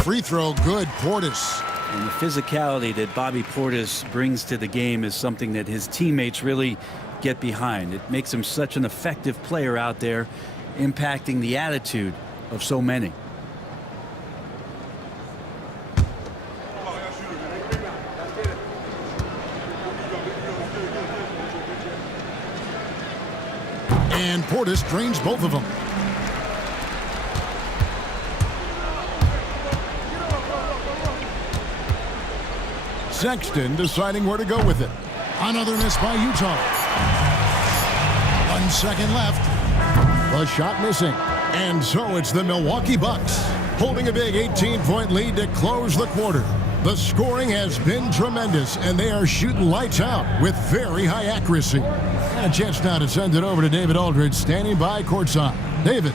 Free throw good, Portis. And the physicality that Bobby Portis brings to the game is something that his teammates really get behind. It makes him such an effective player out there, impacting the attitude of so many. And Portis drains both of them. Sexton deciding where to go with it. Another miss by Utah. 1 second left. The shot missing. And so it's the Milwaukee Bucks holding a big 18-point lead to close the quarter. The scoring has been tremendous, and they are shooting lights out with very high accuracy. And a chance now to send it over to David Aldridge, standing by courtside. David.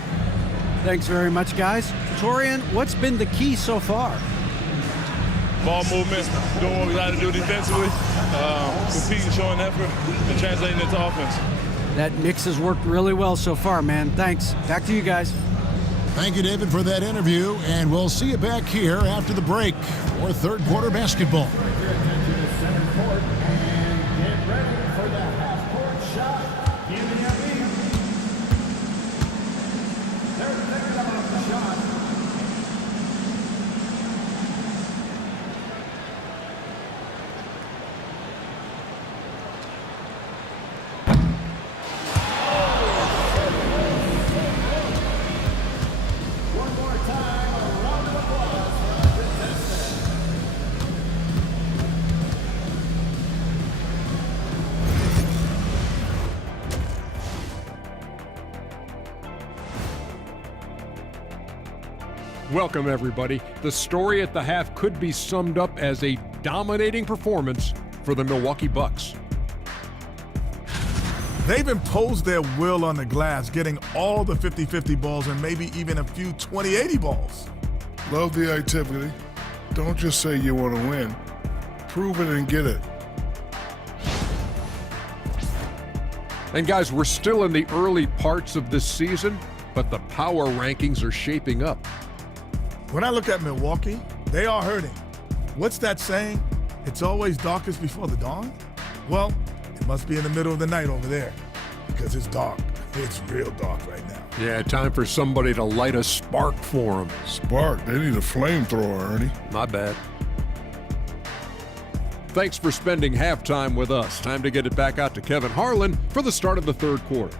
Thanks very much, guys. Torian, what's been the key so far? Ball movement, doing what we got to do defensively, competing, showing effort, and translating into offense. That mix has worked really well so far, man. Thanks. Back to you guys. Thank you, David, for that interview, and we'll see you back here after the break for third quarter basketball. Welcome, everybody. The story at the half could be summed up as a dominating performance for the Milwaukee Bucks. They've imposed their will on the glass, getting all the 50-50 balls and maybe even a few 20-80 balls. Love the activity. Don't just say you want to win. Prove it and get it. And guys, we're still in the early parts of this season, but the power rankings are shaping up. When I look at Milwaukee, they are hurting. What's that saying? It's always darkest before the dawn? Well, it must be in the middle of the night over there because it's dark. It's real dark right now. Yeah, time for somebody to light a spark for them. Spark? They need a flamethrower, Ernie. My bad. Thanks for spending halftime with us. Time to get it back out to Kevin Harlan for the start of the third quarter.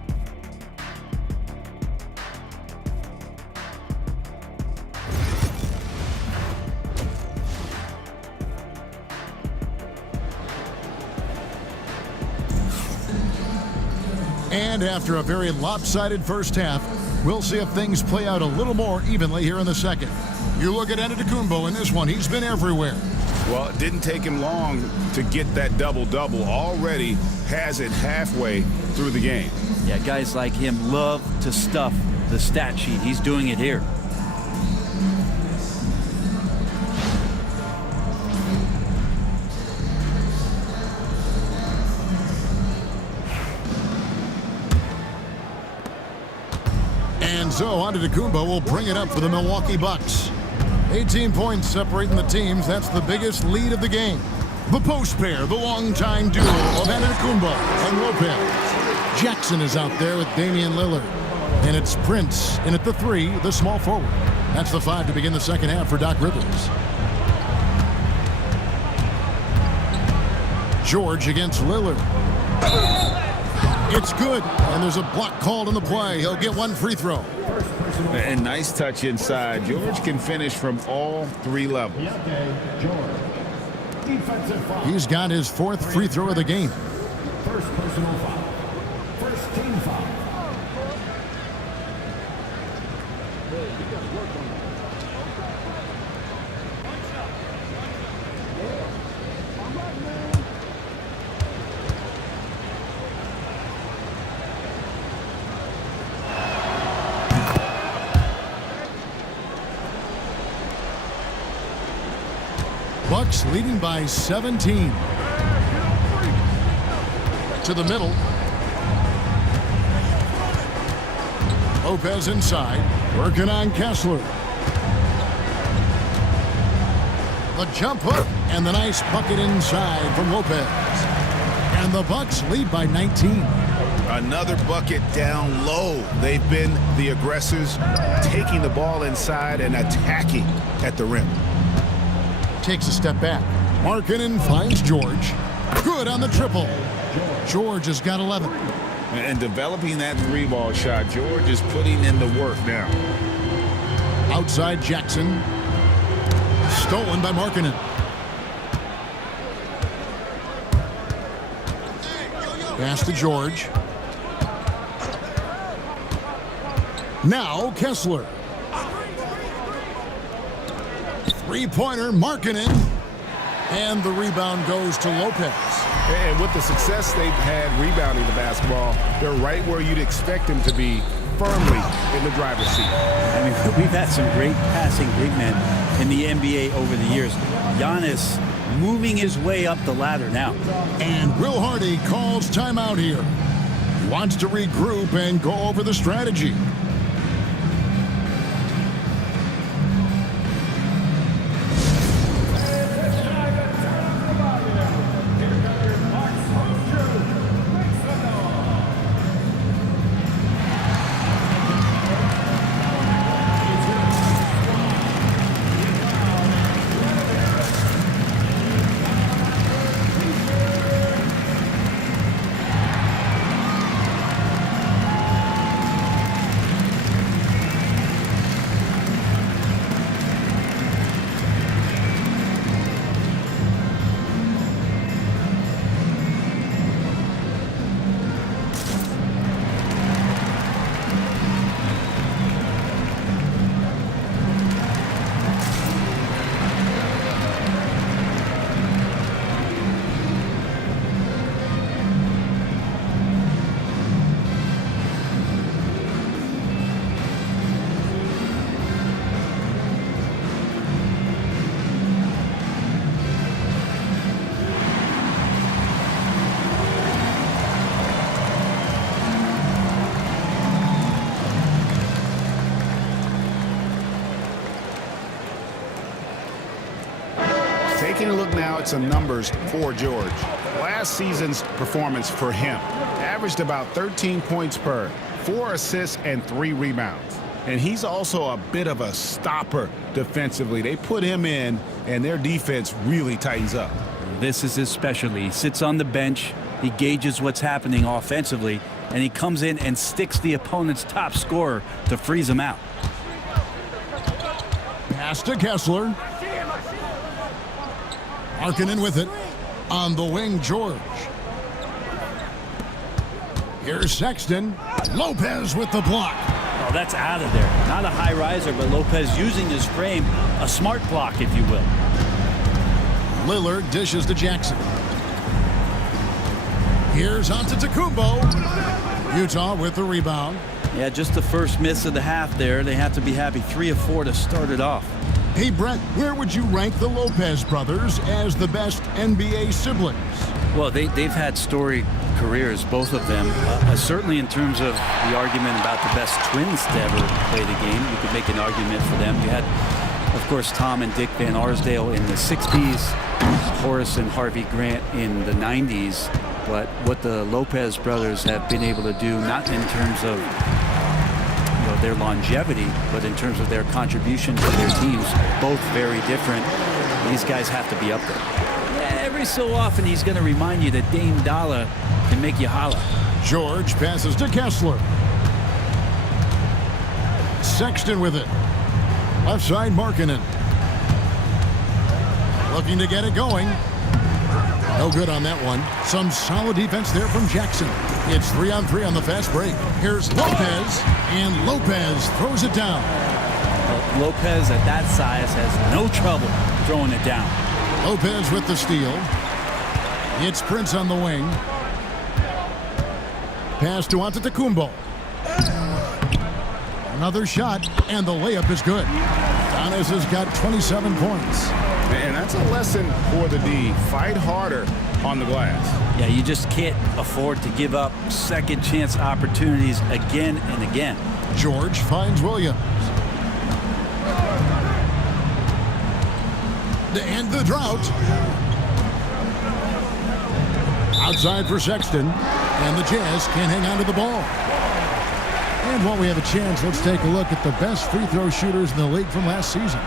And after a very lopsided first half, we'll see if things play out a little more evenly here in the second. You look at Antetokounmpo in this one. He's been everywhere. Well, it didn't take him long to get that double-double. Already has it halfway through the game. Yeah, guys like him love to stuff the stat sheet. He's doing it here. And so Antetokounmpo will bring it up for the Milwaukee Bucks. 18 points separating the teams. That's the biggest lead of the game. The post pair, the longtime duo of Antetokounmpo and Lopez. Jackson is out there with Damian Lillard. And it's Prince in at the 3, the small forward. That's the 5 to begin the second half for Doc Rivers. George against Lillard. It's good, and there's a block called on the play. He'll get one free throw. And nice touch inside. George can finish from all 3 levels. He's got his 4th free throw of the game. First personal foul. First team foul. Bucks leading by 17. To the middle. Lopez inside, working on Kessler. The jump hook and the nice bucket inside from Lopez. And the Bucks lead by 19. Another bucket down low. They've been the aggressors, taking the ball inside and attacking at the rim. Takes a step back. Markkanen finds George. Good on the triple. George has got 11. And developing that 3-ball shot, George is putting in the work now. Outside Jackson. Stolen by Markkanen. Pass to George. Now Kessler. 3-pointer, Markkanen. And the rebound goes to Lopez. And with the success they've had rebounding the basketball, they're right where you'd expect them to be, firmly in the driver's seat. I mean, we've had some great passing big men in the NBA over the years. Giannis moving his way up the ladder now. And Will Hardy calls timeout here. He wants to regroup and go over the strategy. Taking a look now at some numbers for George. Last season's performance for him averaged about 13 points per, 4 assists and 3 rebounds. And he's also a bit of a stopper defensively. They put him in, and their defense really tightens up. This is his specialty. He sits on the bench, he gauges what's happening offensively, and he comes in and sticks the opponent's top scorer to freeze him out. Pass to Kessler. Markkanen with it. On the wing, George. Here's Sexton. Lopez with the block. Oh, that's out of there. Not a high riser, but Lopez using his frame. A smart block, if you will. Lillard dishes to Jackson. Here's on to Tacumbo. Utah with the rebound. Yeah, just the first miss of the half there. They have to be happy. 3 of 4 to start it off. Hey, Brett, where would you rank the Lopez brothers as the best NBA siblings? Well, they've had storied careers, both of them. Certainly in terms of the argument about the best twins to ever play the game, you could make an argument for them. You had, of course, Tom and Dick Van Arsdale in the 60s, Horace and Harvey Grant in the 90s. But what the Lopez brothers have been able to do, not in terms of their longevity, but in terms of their contribution to their teams, both very different. These guys have to be up there. Every so often he's going to remind you that Dame Dollar can make you holler. George passes to Kessler. Sexton with it. Left side, Markkanen. Looking to get it going. No good on that one. Some solid defense there from Jackson. It's 3-on-3 on the fast break. Here's Lopez, and Lopez throws it down. Well, Lopez at that size has no trouble throwing it down. Lopez with the steal. It's Prince on the wing. Pass to Antetokounmpo. Another shot, and the layup is good. Giannis has got 27 points. And that's a lesson for the D. Fight harder on the glass. Yeah, you just can't afford to give up second chance opportunities again and again. George finds Williams. To end the drought. Outside for Sexton. And the Jazz can't hang on to the ball. And while we have a chance, let's take a look at the best free throw shooters in the league from last season.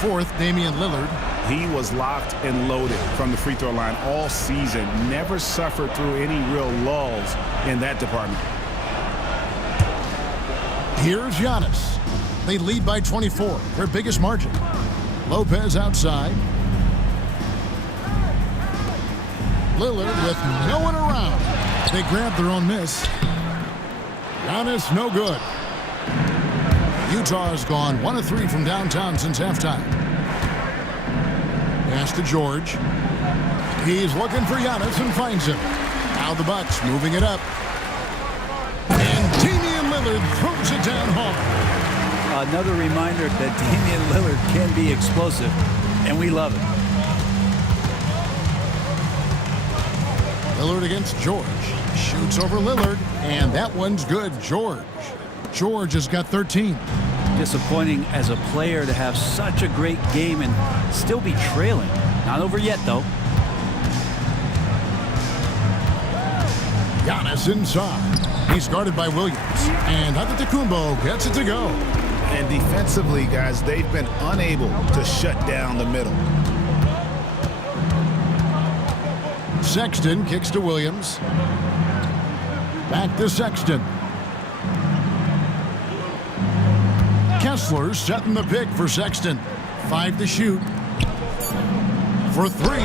Fourth, Damian Lillard. He was locked and loaded from the free throw line all season. Never suffered through any real lulls in that department. Here's Giannis. They lead by 24, their biggest margin. Lopez outside. Lillard with no one around. They grab their own miss. Giannis no good. Utah has gone 1 of 3 from downtown since halftime. Pass to George. He's looking for Giannis and finds him. Now the Bucks moving it up. And Damian Lillard throws it down hard. Another reminder that Damian Lillard can be explosive, and we love it. Lillard against George. Shoots over Lillard, and that one's good. George has got 13. Disappointing as a player to have such a great game and still be trailing. Not over yet, though. Giannis inside. He's guarded by Williams. And Antetokounmpo gets it to go. And defensively, guys, they've been unable to shut down the middle. Sexton kicks to Williams. Back to Sexton. Kessler setting the pick for Sexton. 5 to shoot. For 3.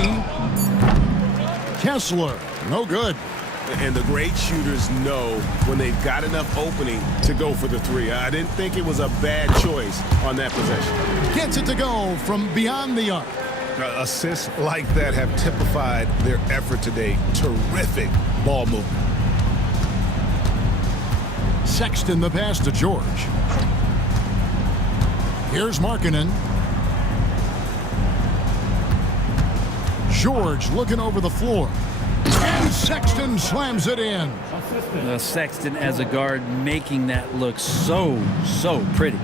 Kessler, no good. And the great shooters know when they've got enough opening to go for the 3. I didn't think it was a bad choice on that possession. Gets it to go from beyond the arc. Assists like that have typified their effort today. Terrific ball movement. Sexton the pass to George. Here's Markkanen. George looking over the floor. And Sexton slams it in. Sexton as a guard making that look so pretty.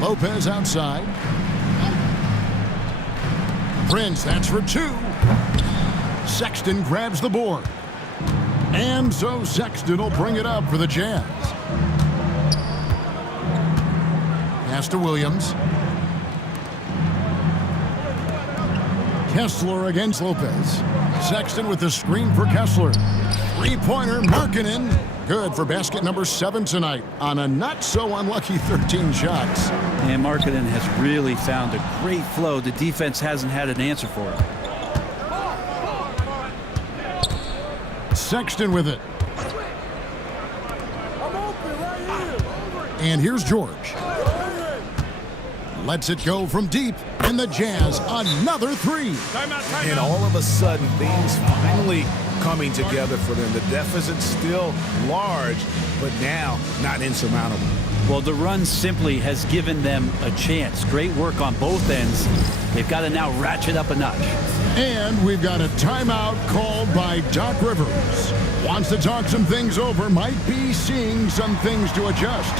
Lopez outside. Prince, that's for 2. Sexton grabs the board. And so Sexton will bring it up for the Jazz. Pass to Williams. Kessler against Lopez. Sexton with the screen for Kessler. Three-pointer, Markkanen. Good for basket number 7 tonight on a not-so-unlucky 13 shots. And Markkanen has really found a great flow. The defense hasn't had an answer for it. Sexton with it. And here's George. Lets it go from deep. And the Jazz, another 3. And all of a sudden, things finally coming together for them. The deficit's still large, but now not insurmountable. Well, the run simply has given them a chance. Great work on both ends. They've got to now ratchet up a notch. And we've got a timeout called by Doc Rivers. Wants to talk some things over, might be seeing some things to adjust.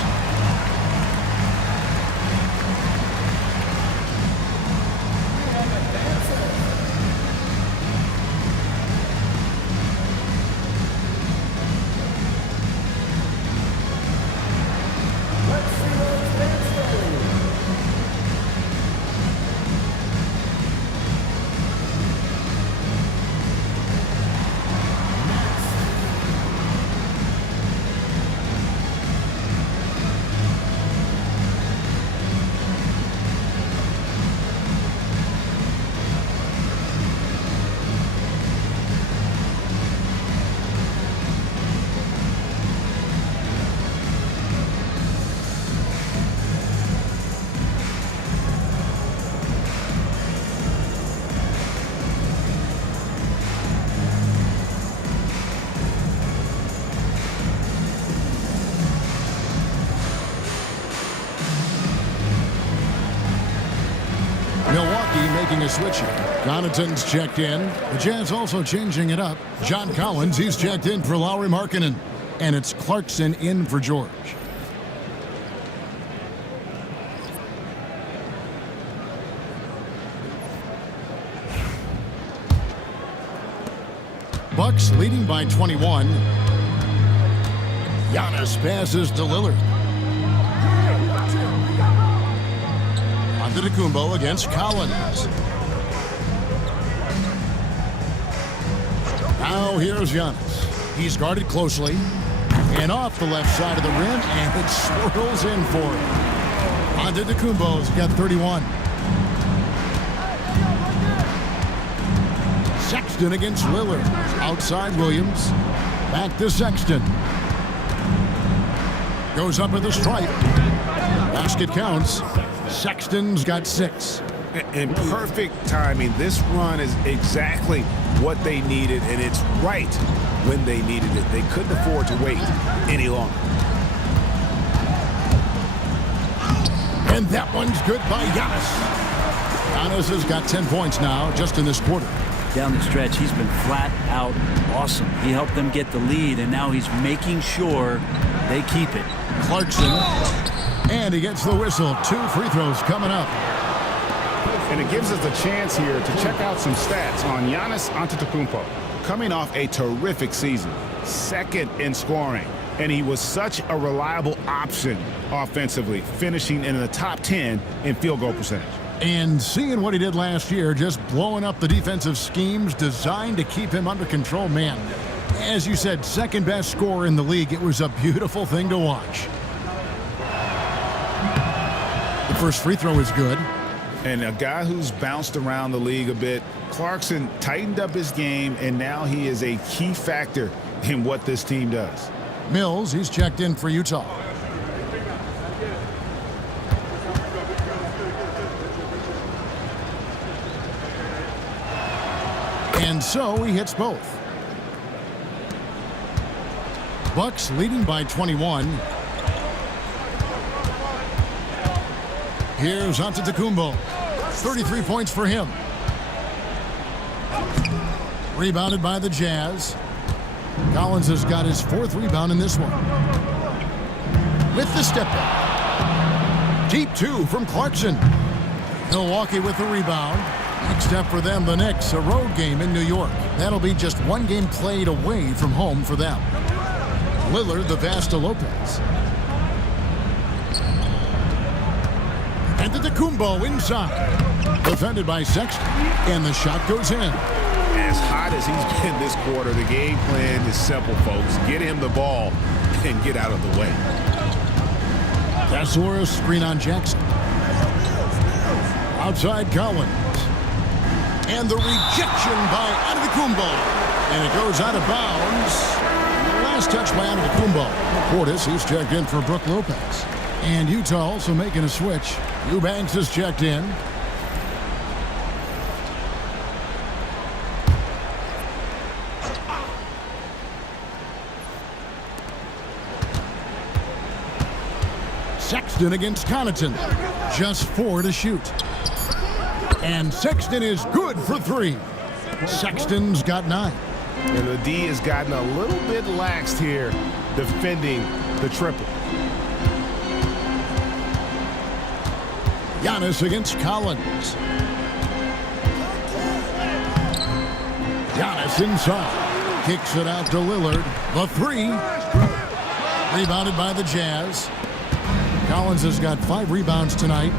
making a switch here. Connaughton's checked in. The Jazz also changing it up. John Collins, he's checked in for Lauri Markkanen. And it's Clarkson in for George. Bucks leading by 21. Giannis passes to Lillard. Antetokounmpo against Collins. Now here's Giannis. He's guarded closely. And off the left side of the rim, and it swirls in for him. Antetokounmpo's got 31. Sexton against Lillard. Outside Williams. Back to Sexton. Goes up with the stripe. Basket counts. Sexton's got 6. In perfect timing. This run is exactly what they needed, and it's right when they needed it. They couldn't afford to wait any longer. And that one's good by Giannis. Giannis has got 10 points now just in this quarter. Down the stretch, he's been flat out awesome. He helped them get the lead, and now he's making sure they keep it. Clarkson, and he gets the whistle. 2 free throws coming up. And it gives us a chance here to check out some stats on Giannis Antetokounmpo. Coming off a terrific season, 2nd in scoring, and he was such a reliable option offensively, finishing in the top 10 in field goal percentage. And seeing what he did last year, just blowing up the defensive schemes designed to keep him under control, man. As you said, 2nd best scorer in the league. It was a beautiful thing to watch. The first free throw is good. And a guy who's bounced around the league a bit, Clarkson tightened up his game, and now he is a key factor in what this team does. Mills, he's checked in for Utah. And so he hits both. Bucks leading by 21. Here's Antetokounmpo. 33 points for him. Rebounded by the Jazz. Collins has got his 4th rebound in this one. With the step back. Deep 2 from Clarkson. Milwaukee with the rebound. Next step for them, the Knicks, a road game in New York. That'll be just 1 game played away from home for them. Lillard, the pass to Lopez. Antetokounmpo inside. Defended by Sexton. And the shot goes in. As hot as he's been this quarter, the game plan is simple, folks. Get him the ball and get out of the way. Kessler, screen on Jackson. Outside Collins. And the rejection by Antetokounmpo. And it goes out of bounds. Last touch by Antetokounmpo. Portis, he's checked in for Brook Lopez. And Utah also making a switch. Eubanks is checked in. Sexton against Connaughton. Just 4 to shoot. And Sexton is good for 3. Sexton's got 9. And the D has gotten a little bit laxed here defending the triple. Giannis against Collins. Giannis inside. Kicks it out to Lillard. The 3. Rebounded by the Jazz. Collins has got 5 rebounds tonight.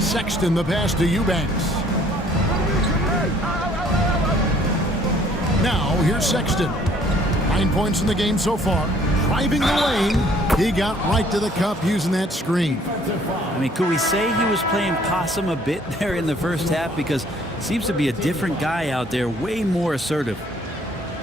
Sexton, the pass to Eubanks. Now, here's Sexton. 9 points in the game so far. Driving the lane. He got right to the cup using that screen. I mean, could we say he was playing possum a bit there in the first half? Because it seems to be a different guy out there, way more assertive.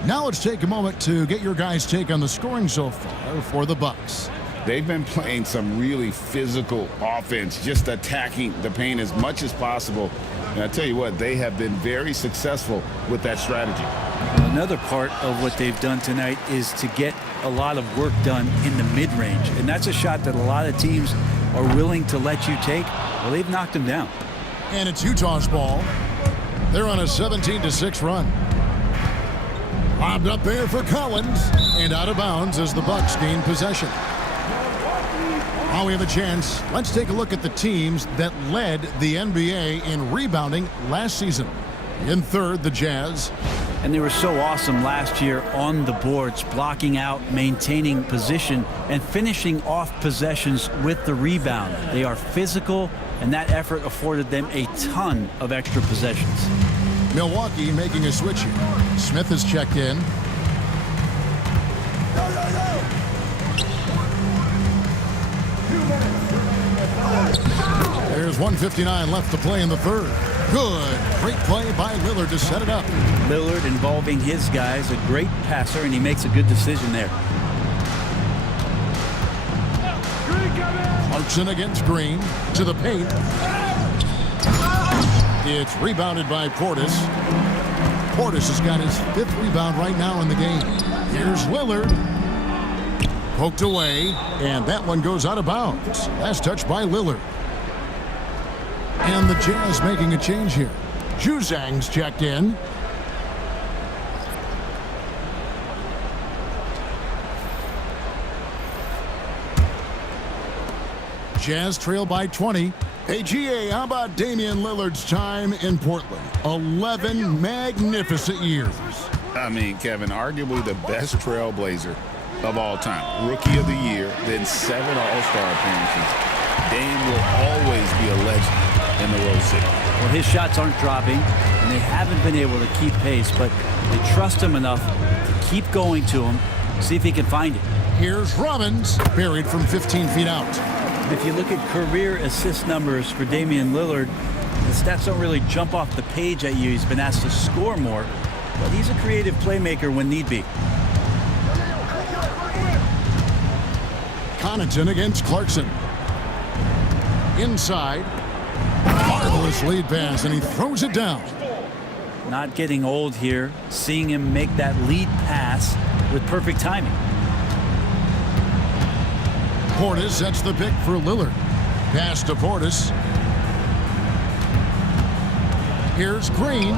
Now let's take a moment to get your guys' take on the scoring so far for the Bucks. They've been playing some really physical offense, just attacking the paint as much as possible. And I tell you what, they have been very successful with that strategy. Another part of what they've done tonight is to get a lot of work done in the mid-range. And that's a shot that a lot of teams are willing to let you take, well, they've knocked them down. And it's Utah's ball. They're on a 17-6 run. Lobbed up there for Collins, and out of bounds as the Bucks gain possession. Now we have a chance. Let's take a look at the teams that led the NBA in rebounding last season. In third, the Jazz. And they were so awesome last year on the boards, blocking out, maintaining position, and finishing off possessions with the rebound. They are physical, and that effort afforded them a ton of extra possessions. Milwaukee making a switch here. Smith is checked in. There's 1:59 left to play in the third. Good. Great play by Lillard to set it up. Lillard involving his guys, a great passer, and he makes a good decision there. Clarkson against Green. To the paint. It's rebounded by Portis. Portis has got his 5th rebound right now in the game. Here's Lillard. Poked away, and that one goes out of bounds. Last touch by Lillard. And the Jazz making a change here. Juzang's checked in. Jazz trail by 20. Hey, GA, how about Damian Lillard's time in Portland? 11 magnificent years. I mean, Kevin, arguably the best trailblazer of all time. Rookie of the year, then 7 All-Star appearances. Dame will always be a legend in the Rose City. Well, his shots aren't dropping, and they haven't been able to keep pace, but they trust him enough to keep going to him, see if he can find it. Here's Robbins, buried from 15 feet out. If you look at career assist numbers for Damian Lillard, the stats don't really jump off the page at you. He's been asked to score more, but he's a creative playmaker when need be. Connaughton against Clarkson. Inside. Marvelous lead pass, and he throws it down. Not getting old here, seeing him make that lead pass with perfect timing. Portis sets the pick for Lillard. Pass to Portis. Here's Green.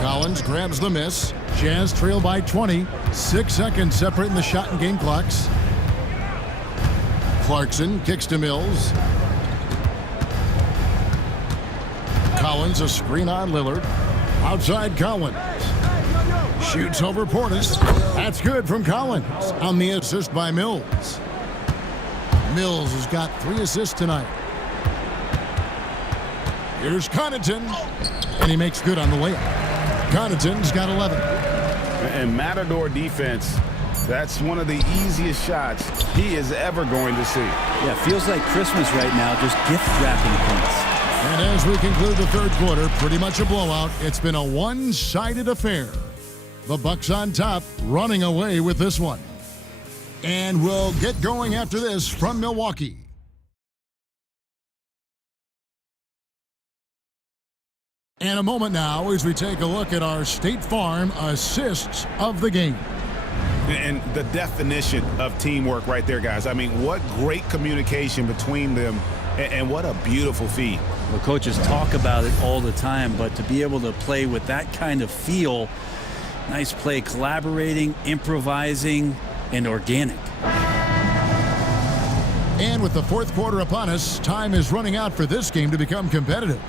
Collins grabs the miss. Jazz trail by 20. 6 seconds separating the shot and game clocks. Clarkson kicks to Mills. Collins a screen on Lillard. Outside Collins. Shoots over Portis. That's good from Collins on the assist by Mills. Mills has got 3 assists tonight. Here's Connaughton, and he makes good on the layup. Connaughton's got 11. And Matador defense, that's one of the easiest shots he is ever going to see. Yeah, feels like Christmas right now, just gift wrapping points. And as we conclude the third quarter, pretty much a blowout. It's been a one-sided affair. The Bucks on top, running away with this one. And we'll get going after this from Milwaukee. And a moment now as we take a look at our State Farm assists of the game. And the definition of teamwork right there, guys. I mean, what great communication between them, and what a beautiful feed. Well, coaches talk about it all the time, but to be able to play with that kind of feel, nice play, collaborating, improvising, and organic. And with the fourth quarter upon us, time is running out for this game to become competitive.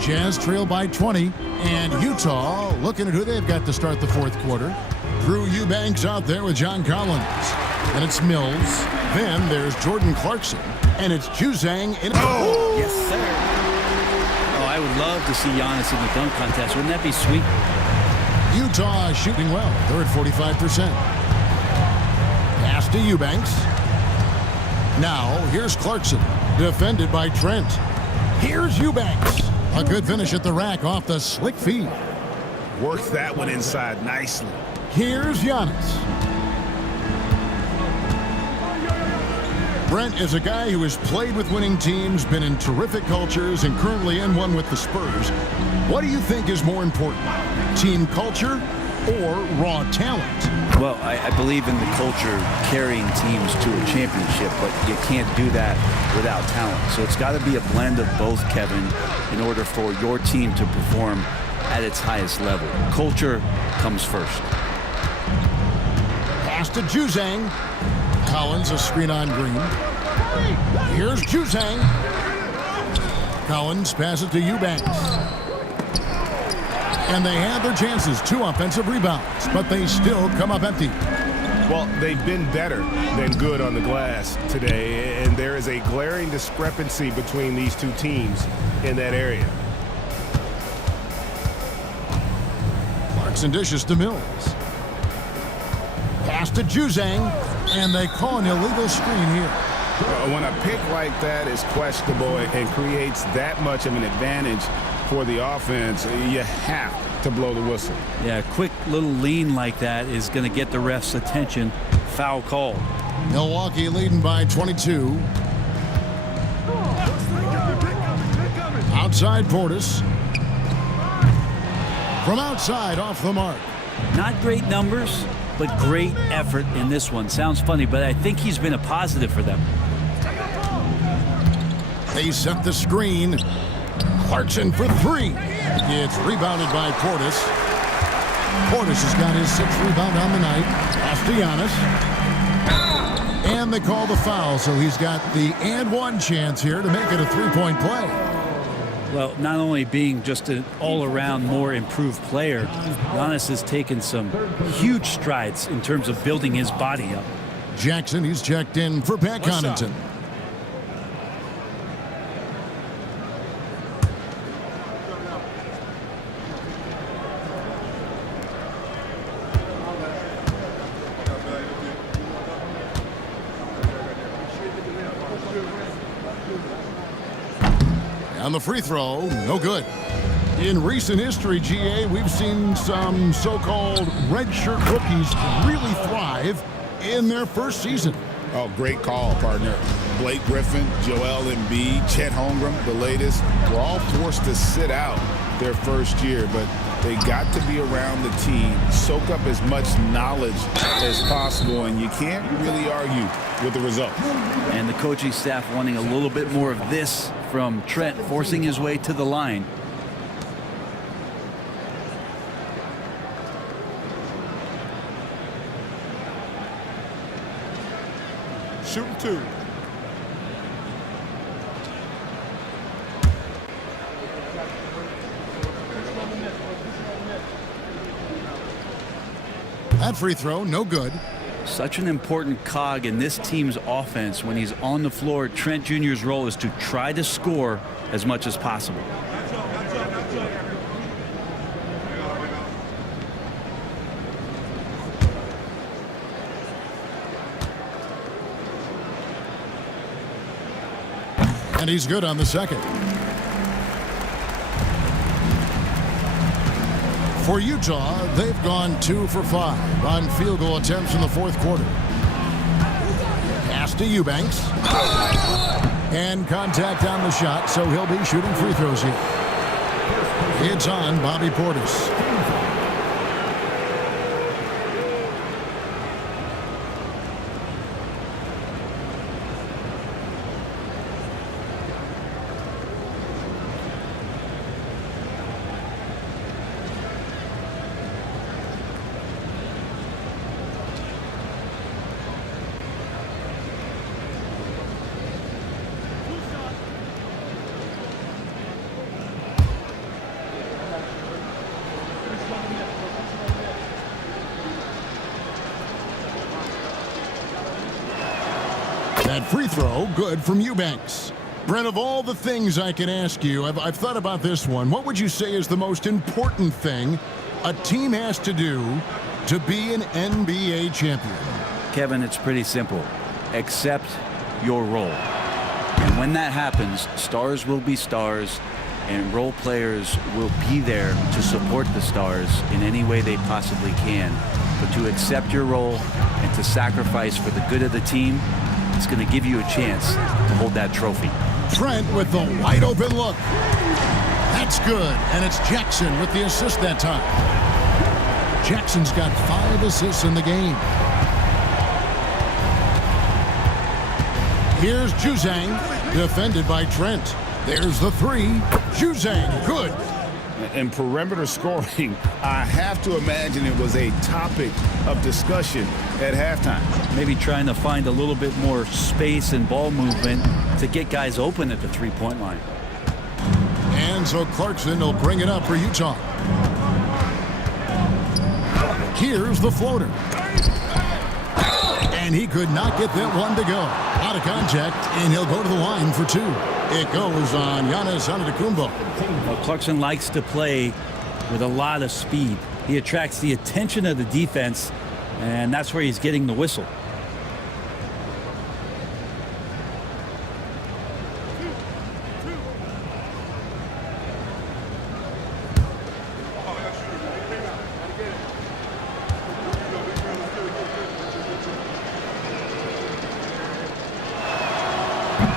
Jazz trail by 20, and Utah looking at who they've got to start the fourth quarter. Drew Eubanks out there with John Collins. And it's Mills. Then there's Jordan Clarkson. And it's Juzang in. Oh! Yes, sir. Oh, I would love to see Giannis in the dunk contest. Wouldn't that be sweet? Utah is shooting well. They're at 45%. Pass to Eubanks. Now, here's Clarkson, defended by Trent. Here's Eubanks. A good finish at the rack off the slick feed. Works that one inside nicely. Here's Giannis. Brent is a guy who has played with winning teams, been in terrific cultures, and currently in one with the Spurs. What do you think is more important, team culture or raw talent. Well, I believe in the culture carrying teams to a championship, but you can't do that without talent. So it's got to be a blend of both, Kevin, in order for your team to perform at its highest level. Culture comes first. Pass to Juzang. Collins, a screen on Green. Here's Juzang. Collins passes to Eubanks. And they had their chances. 2 offensive rebounds, but they still come up empty. Well, they've been better than good on the glass today, and there is a glaring discrepancy between these two teams in that area. Clarkson dishes to Mills. Pass to Juzang, and they call an illegal screen here. When a pick like that is questionable and creates that much of an advantage for the offense, you have to blow the whistle. Yeah, a quick little lean like that is going to get the ref's attention. Foul call. Milwaukee leading by 22. Outside Portis. From outside, off the mark. Not great numbers, but great effort in this one. Sounds funny, but I think he's been a positive for them. They set the screen. Clarkson for 3. It's rebounded by Portis. Portis has got his 6th rebound on the night. Pass to Giannis. And they call the foul, so he's got the and one chance here to make it a 3-point play. Well, not only being just an all-around more improved player, Giannis has taken some huge strides in terms of building his body up. Jackson, he's checked in for Pat Connaughton. On the free throw, no good. In recent history, GA, we've seen some so-called redshirt rookies really thrive in their first season. Oh, great call, partner. Blake Griffin, Joel Embiid, Chet Holmgren, the latest, were all forced to sit out their first year, but they got to be around the team, soak up as much knowledge as possible, and you can't really argue with the results. And the coaching staff wanting a little bit more of this from Trent, forcing his way to the line. Shooting 2. That free throw, no good. Such an important cog in this team's offense. When he's on the floor, Trent Jr.'s role is to try to score as much as possible. And he's good on the second. For Utah, they've gone 2 for 5 on field goal attempts in the fourth quarter. Pass to Eubanks. And contact on the shot, so he'll be shooting free throws here. It's on Bobby Portis. That free throw, good from Eubanks. Brent, of all the things I can ask you, I've thought about this one. What would you say is the most important thing a team has to do to be an NBA champion? Kevin, it's pretty simple. Accept your role. And when that happens, stars will be stars, and role players will be there to support the stars in any way they possibly can. But to accept your role and to sacrifice for the good of the team, it's going to give you a chance to hold that trophy. Trent with the wide open look. That's good, and it's Jackson with the assist that time. Jackson's got 5 assists in the game. Here's Juzang, defended by Trent. There's the 3. Juzang, good. In perimeter scoring, I have to imagine it was a topic of discussion at halftime. Maybe trying to find a little bit more space and ball movement to get guys open at the three-point line. And so Clarkson will bring it up for Utah. Here's the floater. And he could not get that one to go. Out of contact, and he'll go to the line for 2. It goes on Giannis Antetokounmpo. Well, Clarkson likes to play with a lot of speed. He attracts the attention of the defense, and that's where he's getting the whistle.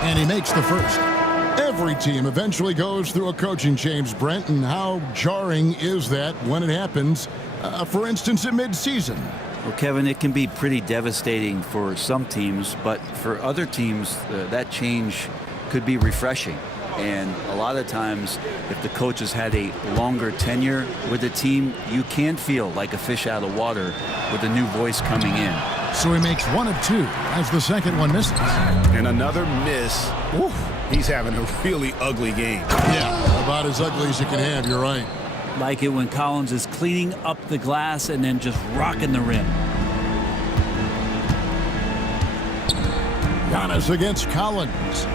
And he makes the first. Every team eventually goes through a coaching change, Brent, and how jarring is that when it happens, for instance, in midseason? Well, Kevin, it can be pretty devastating for some teams, but for other teams, that change could be refreshing. And a lot of times, if the coach has had a longer tenure with the team, you can feel like a fish out of water with a new voice coming in. So he makes 1 of 2 as the second one misses. And another miss. Oof, he's having a really ugly game. Yeah, about as ugly as you can have, you're right. Like it when Collins is cleaning up the glass and then just rocking the rim. Giannis against Collins.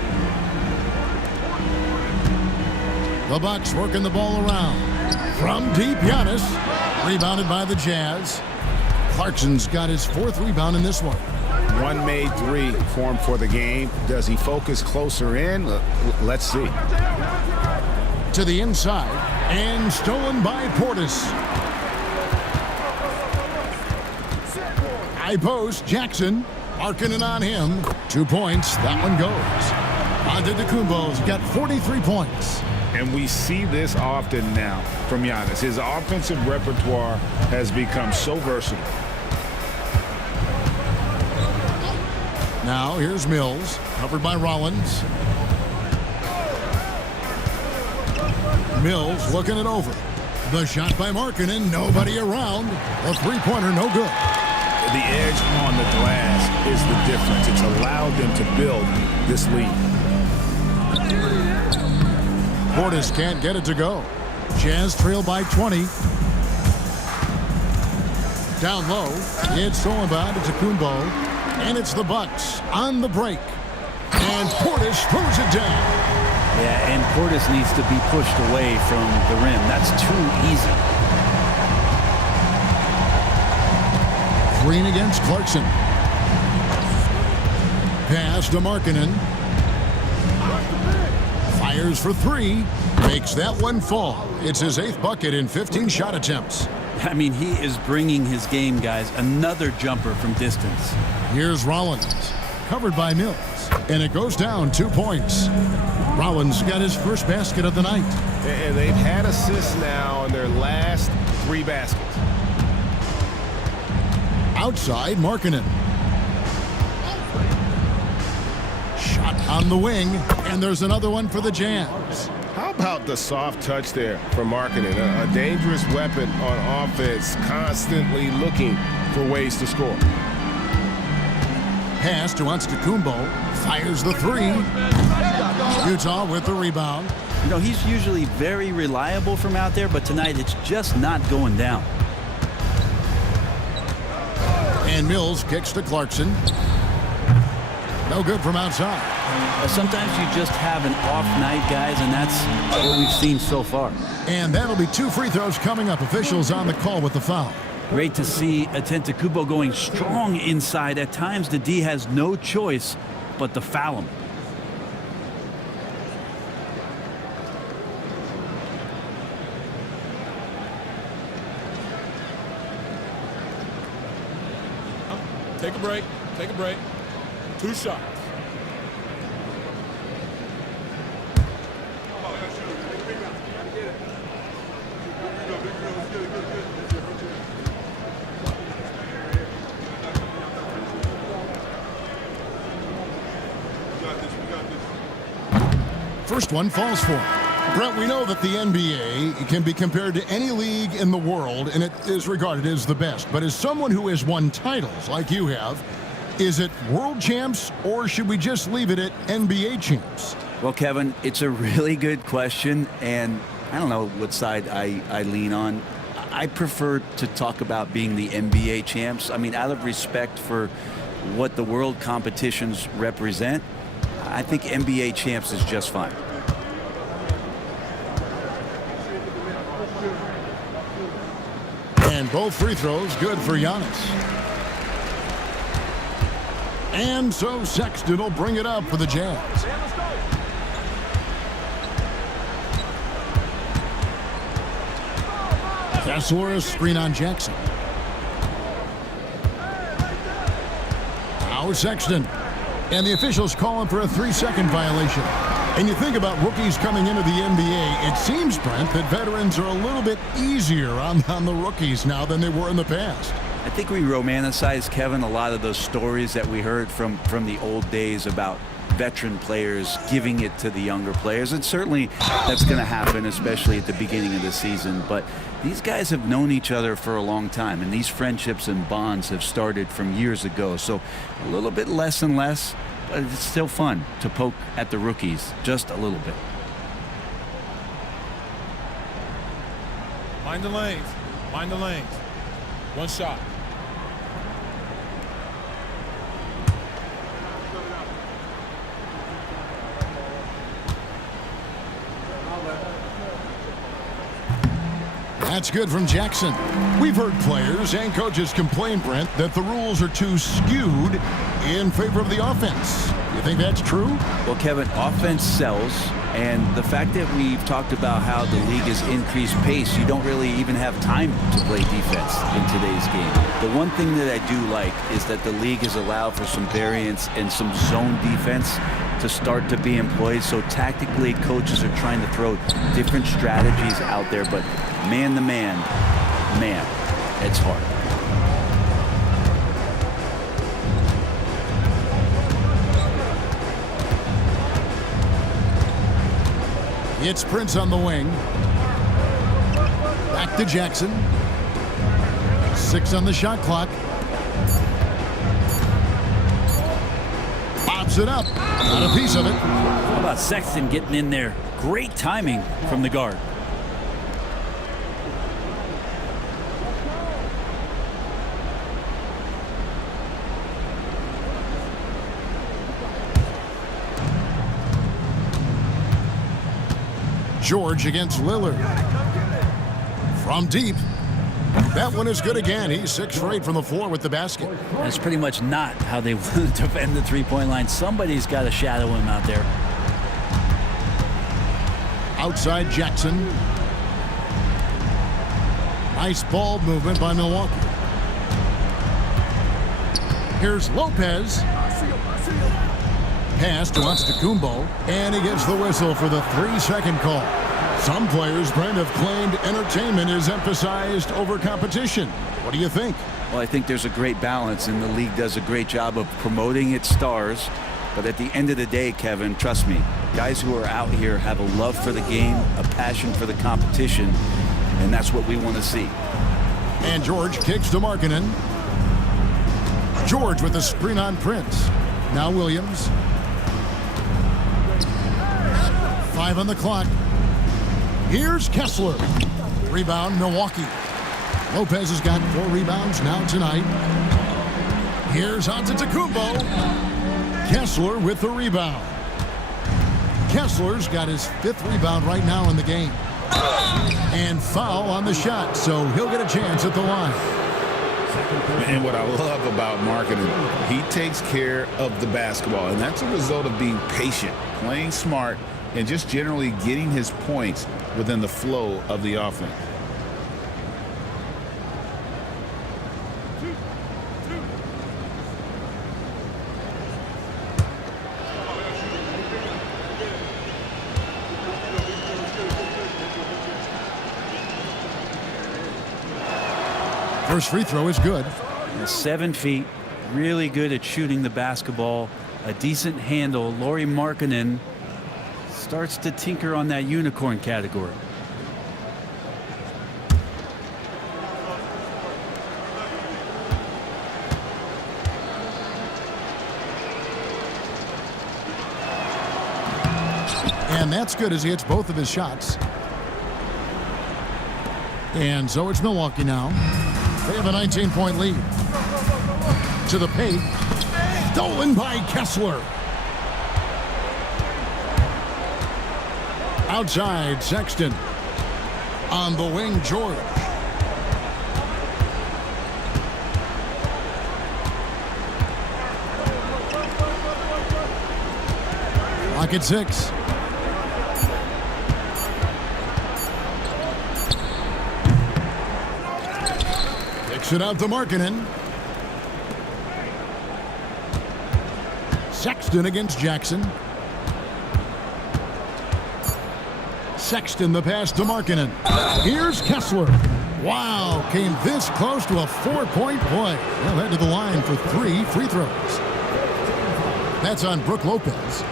The Bucks working the ball around. From deep, Giannis. Rebounded by the Jazz. Clarkson's got his 4th rebound in this one. 1 made 3 for him for the game. Does he focus closer in? Let's see. To the inside, and stolen by Portis. High post, Jackson, marking it on him. 2 points, that one goes. Antetokounmpo's got 43 points. And we see this often now from Giannis. His offensive repertoire has become so versatile. Now here's Mills, covered by Rollins. Mills looking it over. The shot by Markkanen, nobody around. The three-pointer, no good. The edge on the glass is the difference. It's allowed them to build this lead. Portis can't get it to go. Jazz trail by 20. Down low, it's stolen by Antetokounmpo. And it's the Bucks on the break. And Portis throws it down. Yeah, and Portis needs to be pushed away from the rim. That's too easy. Green against Clarkson. Pass to Markkanen. Fires for 3. Makes that one fall. It's his 8th bucket in 15 shot attempts. I mean, he is bringing his game, guys. Another jumper from distance. Here's Rollins, covered by Mills, and it goes down 2 points. Rollins got his first basket of the night. And they've had assists now in their last 3 baskets. Outside, Markkanen. Shot on the wing, and there's another one for the Jazz. How about the soft touch there from Markkanen? A dangerous weapon on offense, constantly looking for ways to score. Pass to Antetokounmpo, fires the 3. Utah with the rebound. You know, he's usually very reliable from out there, but tonight it's just not going down. And Mills kicks to Clarkson. No good from outside. Sometimes you just have an off night, guys, and that's what we've seen so far. And that'll be 2 free throws coming up. Officials on the call with the foul. Great to see Antetokounmpo going strong inside. At times, the D has no choice but to foul him. Take a break. Take a break. 2 shots. First one falls for him. Brent, we know that the NBA can be compared to any league in the world, and it is regarded as the best. But as someone who has won titles like you have, is it world champs, or should we just leave it at NBA champs? Well, Kevin, it's a really good question, and I don't know what side I lean on. I prefer to talk about being the NBA champs. I mean, out of respect for what the world competitions represent, I think NBA champs is just fine. And both free throws good for Giannis. And so Sexton will bring it up for the Jazz. Kessler, screen on Jackson. Now Sexton. And the officials calling for a 3-second violation. And you think about rookies coming into the NBA, it seems, Brent, that veterans are a little bit easier on the rookies now than they were in the past. I think we romanticize, Kevin, a lot of those stories that we heard from the old days about veteran players giving it to the younger players. And certainly that's going to happen, especially at the beginning of the season. But these guys have known each other for a long time, and these friendships and bonds have started from years ago. So a little bit less and less, but it's still fun to poke at the rookies just a little bit. Mind the lanes. Mind the lanes. One shot. That's good from Jackson. We've heard players and coaches complain, Brent, that the rules are too skewed in favor of the offense. You think that's true? Well, Kevin, offense sells, and the fact that we've talked about how the league has increased pace, you don't really even have time to play defense in today's game. The one thing that I do like is that the league has allowed for some variance and some zone defense to start to be employed. So tactically, coaches are trying to throw different strategies out there, but man to man, it's hard. It's Prince on the wing. Back to Jackson. 6 on the shot clock. Pops it up. Not a piece of it. How about Sexton getting in there? Great timing from the guard. George against Lillard. From deep. That one is good again. He's 6 for 8 from the floor with the basket. That's pretty much not how they want to defend the three-point line. Somebody's got to shadow him out there. Outside Jackson. Nice ball movement by Milwaukee. Here's Lopez. Pass to Antetokounmpo, and he gets the whistle for the 3-second call. Some players, Brent, have claimed entertainment is emphasized over competition. What do you think? Well, I think there's a great balance, and the league does a great job of promoting its stars. But at the end of the day, Kevin, trust me, guys who are out here have a love for the game, a passion for the competition, and that's what we want to see. And George kicks to Markkanen. George with the screen on Prince. Now Williams. 5 on the clock. Here's Kessler. Rebound, Milwaukee. Lopez has got 4 rebounds now tonight. Here's Antetokounmpo. Kessler with the rebound. Kessler's got his 5th rebound right now in the game. And foul on the shot, so he'll get a chance at the line. And what I love about Markkanen, he takes care of the basketball, and that's a result of being patient, playing smart, and just generally getting his points within the flow of the offense. First free throw is good. 7 feet, really good at shooting the basketball, a decent handle. Lauri Markkanen starts to tinker on that unicorn category. And that's good as he hits both of his shots. And so it's Milwaukee now. They have a 19-point lead. To the paint. Stolen by Kessler. Outside, Sexton. On the wing, George. Clock at 6. Kicks it out to Markkanen. Sexton against Jackson. Sexton the pass to Markkanen. Here's Kessler. Wow, came this close to a 4-point play. Well, head to the line for 3 free throws. That's on Brook Lopez.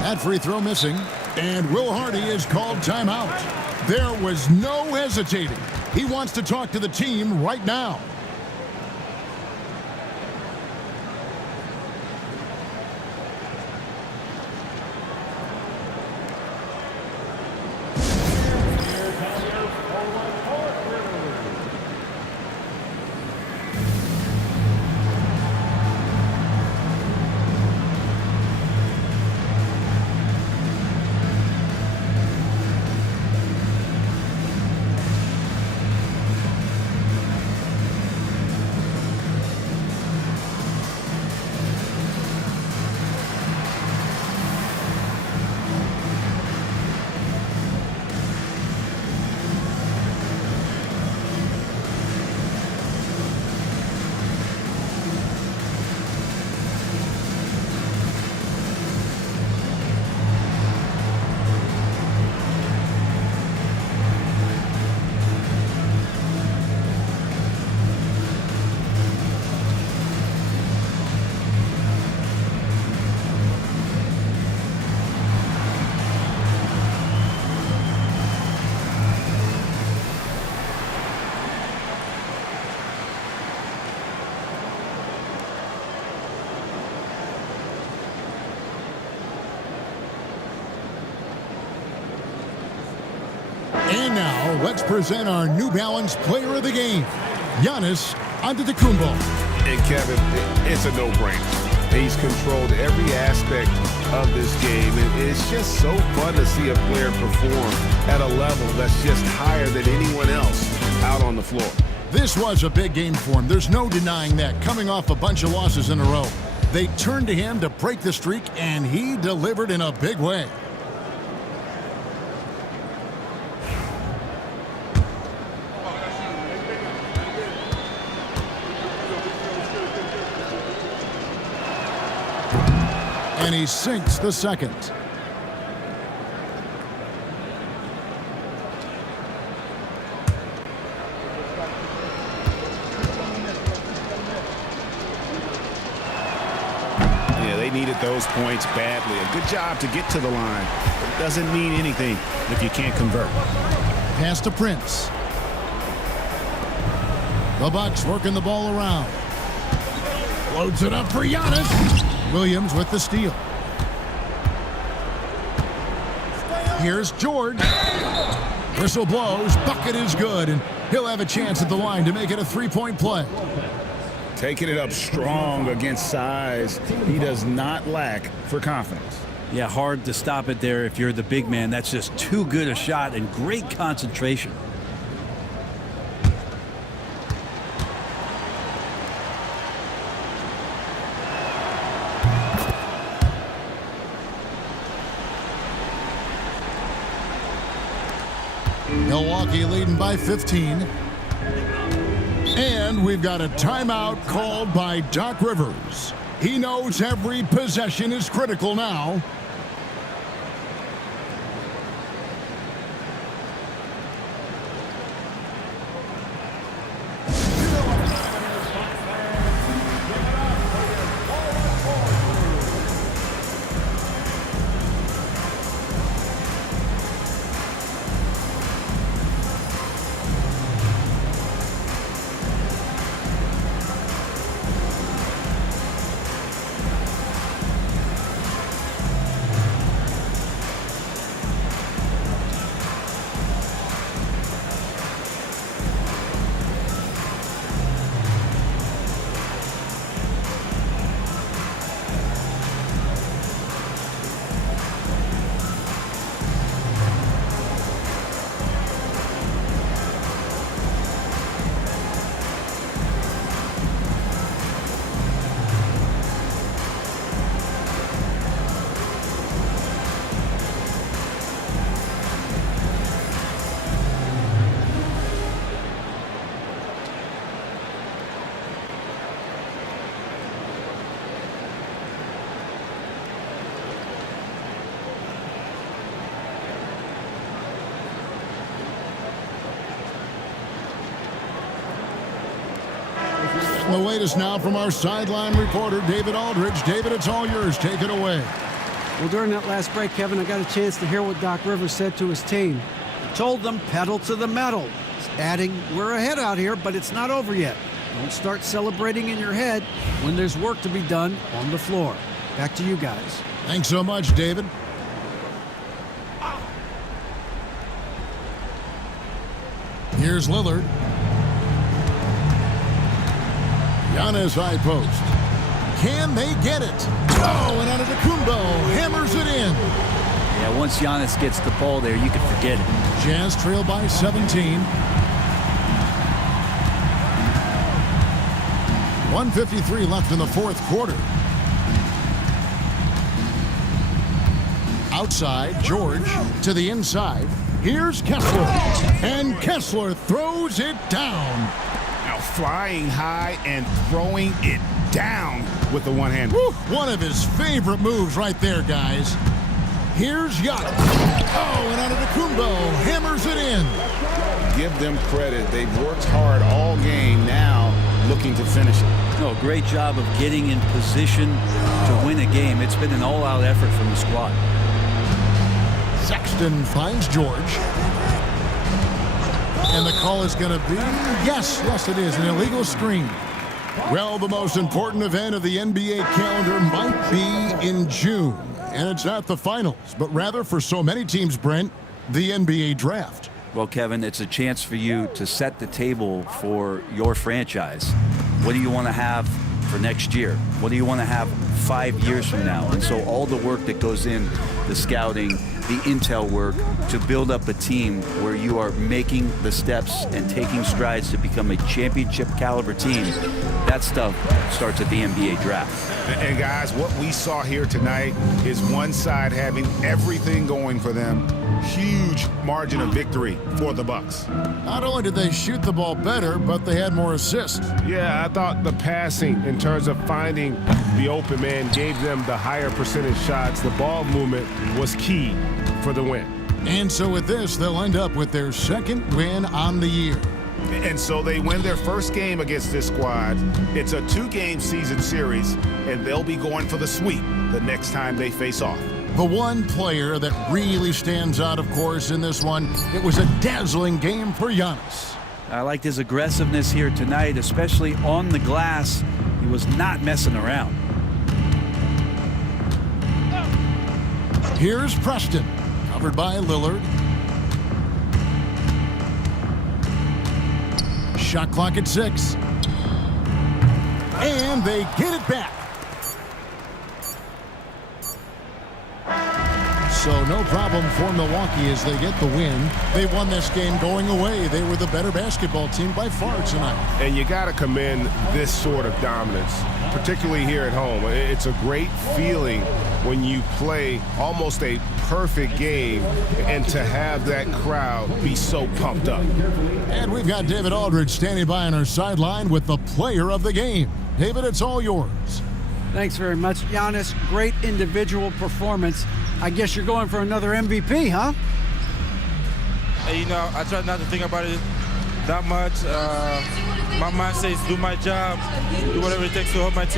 That free throw missing, and Will Hardy is called timeout. There was no hesitating. He wants to talk to the team right now. And now, let's present our New Balance Player of the Game, Giannis Antetokounmpo. And Kevin, it's a no-brainer. He's controlled every aspect of this game, and it's just so fun to see a player perform at a level that's just higher than anyone else out on the floor. This was a big game for him. There's no denying that, coming off a bunch of losses in a row. They turned to him to break the streak, and he delivered in a big way. And he sinks the second. Yeah, they needed those points badly. A good job to get to the line. It doesn't mean anything if you can't convert. Pass to Prince. The Bucks working the ball around. Loads it up for Giannis. Williams with the steal. Here's George. Whistle blows. Bucket is good, and he'll have a chance at the line to make it a three-point play. Taking it up strong against size. He does not lack for confidence. Yeah, hard to stop it there if you're the big man. That's just too good a shot and great concentration. Milwaukee leading by 15. And we've got a timeout called by Doc Rivers. He knows every possession is critical now. The latest now from our sideline reporter, David Aldridge. David, it's all yours. Take it away. Well, during that last break, Kevin, I got a chance to hear what Doc Rivers said to his team. He told them pedal to the metal, adding, we're ahead out here, but it's not over yet. Don't start celebrating in your head when there's work to be done on the floor. Back to you guys. Thanks so much, David. Here's Lillard. Giannis high post. Can they get it? Oh, and Antetokounmpo hammers it in. Yeah, once Giannis gets the ball there, you can forget it. Jazz trail by 17. 1:53 left in the fourth quarter. Outside, George to the inside. Here's Kessler. And Kessler throws it down. Now flying high and throwing it down with the one hand. Woo, one of his favorite moves right there, guys. Here's Giannis. Oh, and Antetokounmpo hammers it in. Give them credit. They've worked hard all game, now looking to finish it. No, great job of getting in position to win a game. It's been an all-out effort from the squad. Sexton finds George. And the call is going to be, yes, it is, an illegal screen. Well, the most important event of the NBA calendar might be in June. And it's not the finals, but rather for so many teams, Brent, the NBA draft. Well, Kevin, it's a chance for you to set the table for your franchise. What do you want to have for next year? What do you want to have 5 years from now? And so all the work that goes in, the scouting, the intel work, to build up a team where you are making the steps and taking strides to become a championship caliber team, that stuff starts at the NBA draft. And guys, what we saw here tonight is one side having everything going for them. Huge margin of victory for the Bucks. Not only did they shoot the ball better, but they had more assists. Yeah, I thought the passing in terms of finding the open man gave them the higher percentage shots. The ball movement was key for the win. And so with this, they'll end up with their second win on the year. And so they win their first game against this squad. It's a 2-game season series, and they'll be going for the sweep the next time they face off. The one player that really stands out, of course, in this one, it was a dazzling game for Giannis. I liked his aggressiveness here tonight, especially on the glass. He was not messing around. Here's Preston, covered by Lillard. Shot clock at 6. And they get it back. so no problem for Milwaukee as they get the win. They won this game going away. They were the better basketball team by far tonight. And you got to commend this sort of dominance, particularly here at home. It's a great feeling when you play almost a perfect game and to have that crowd be so pumped up. And we've got David Aldridge standing by on our sideline with the player of the game. David, it's all yours. Thanks very much, Giannis. Great individual performance. I guess you're going for another MVP, huh? Hey, you know, I try not to think about it that much. My mind says do my job, do whatever it takes to help my team.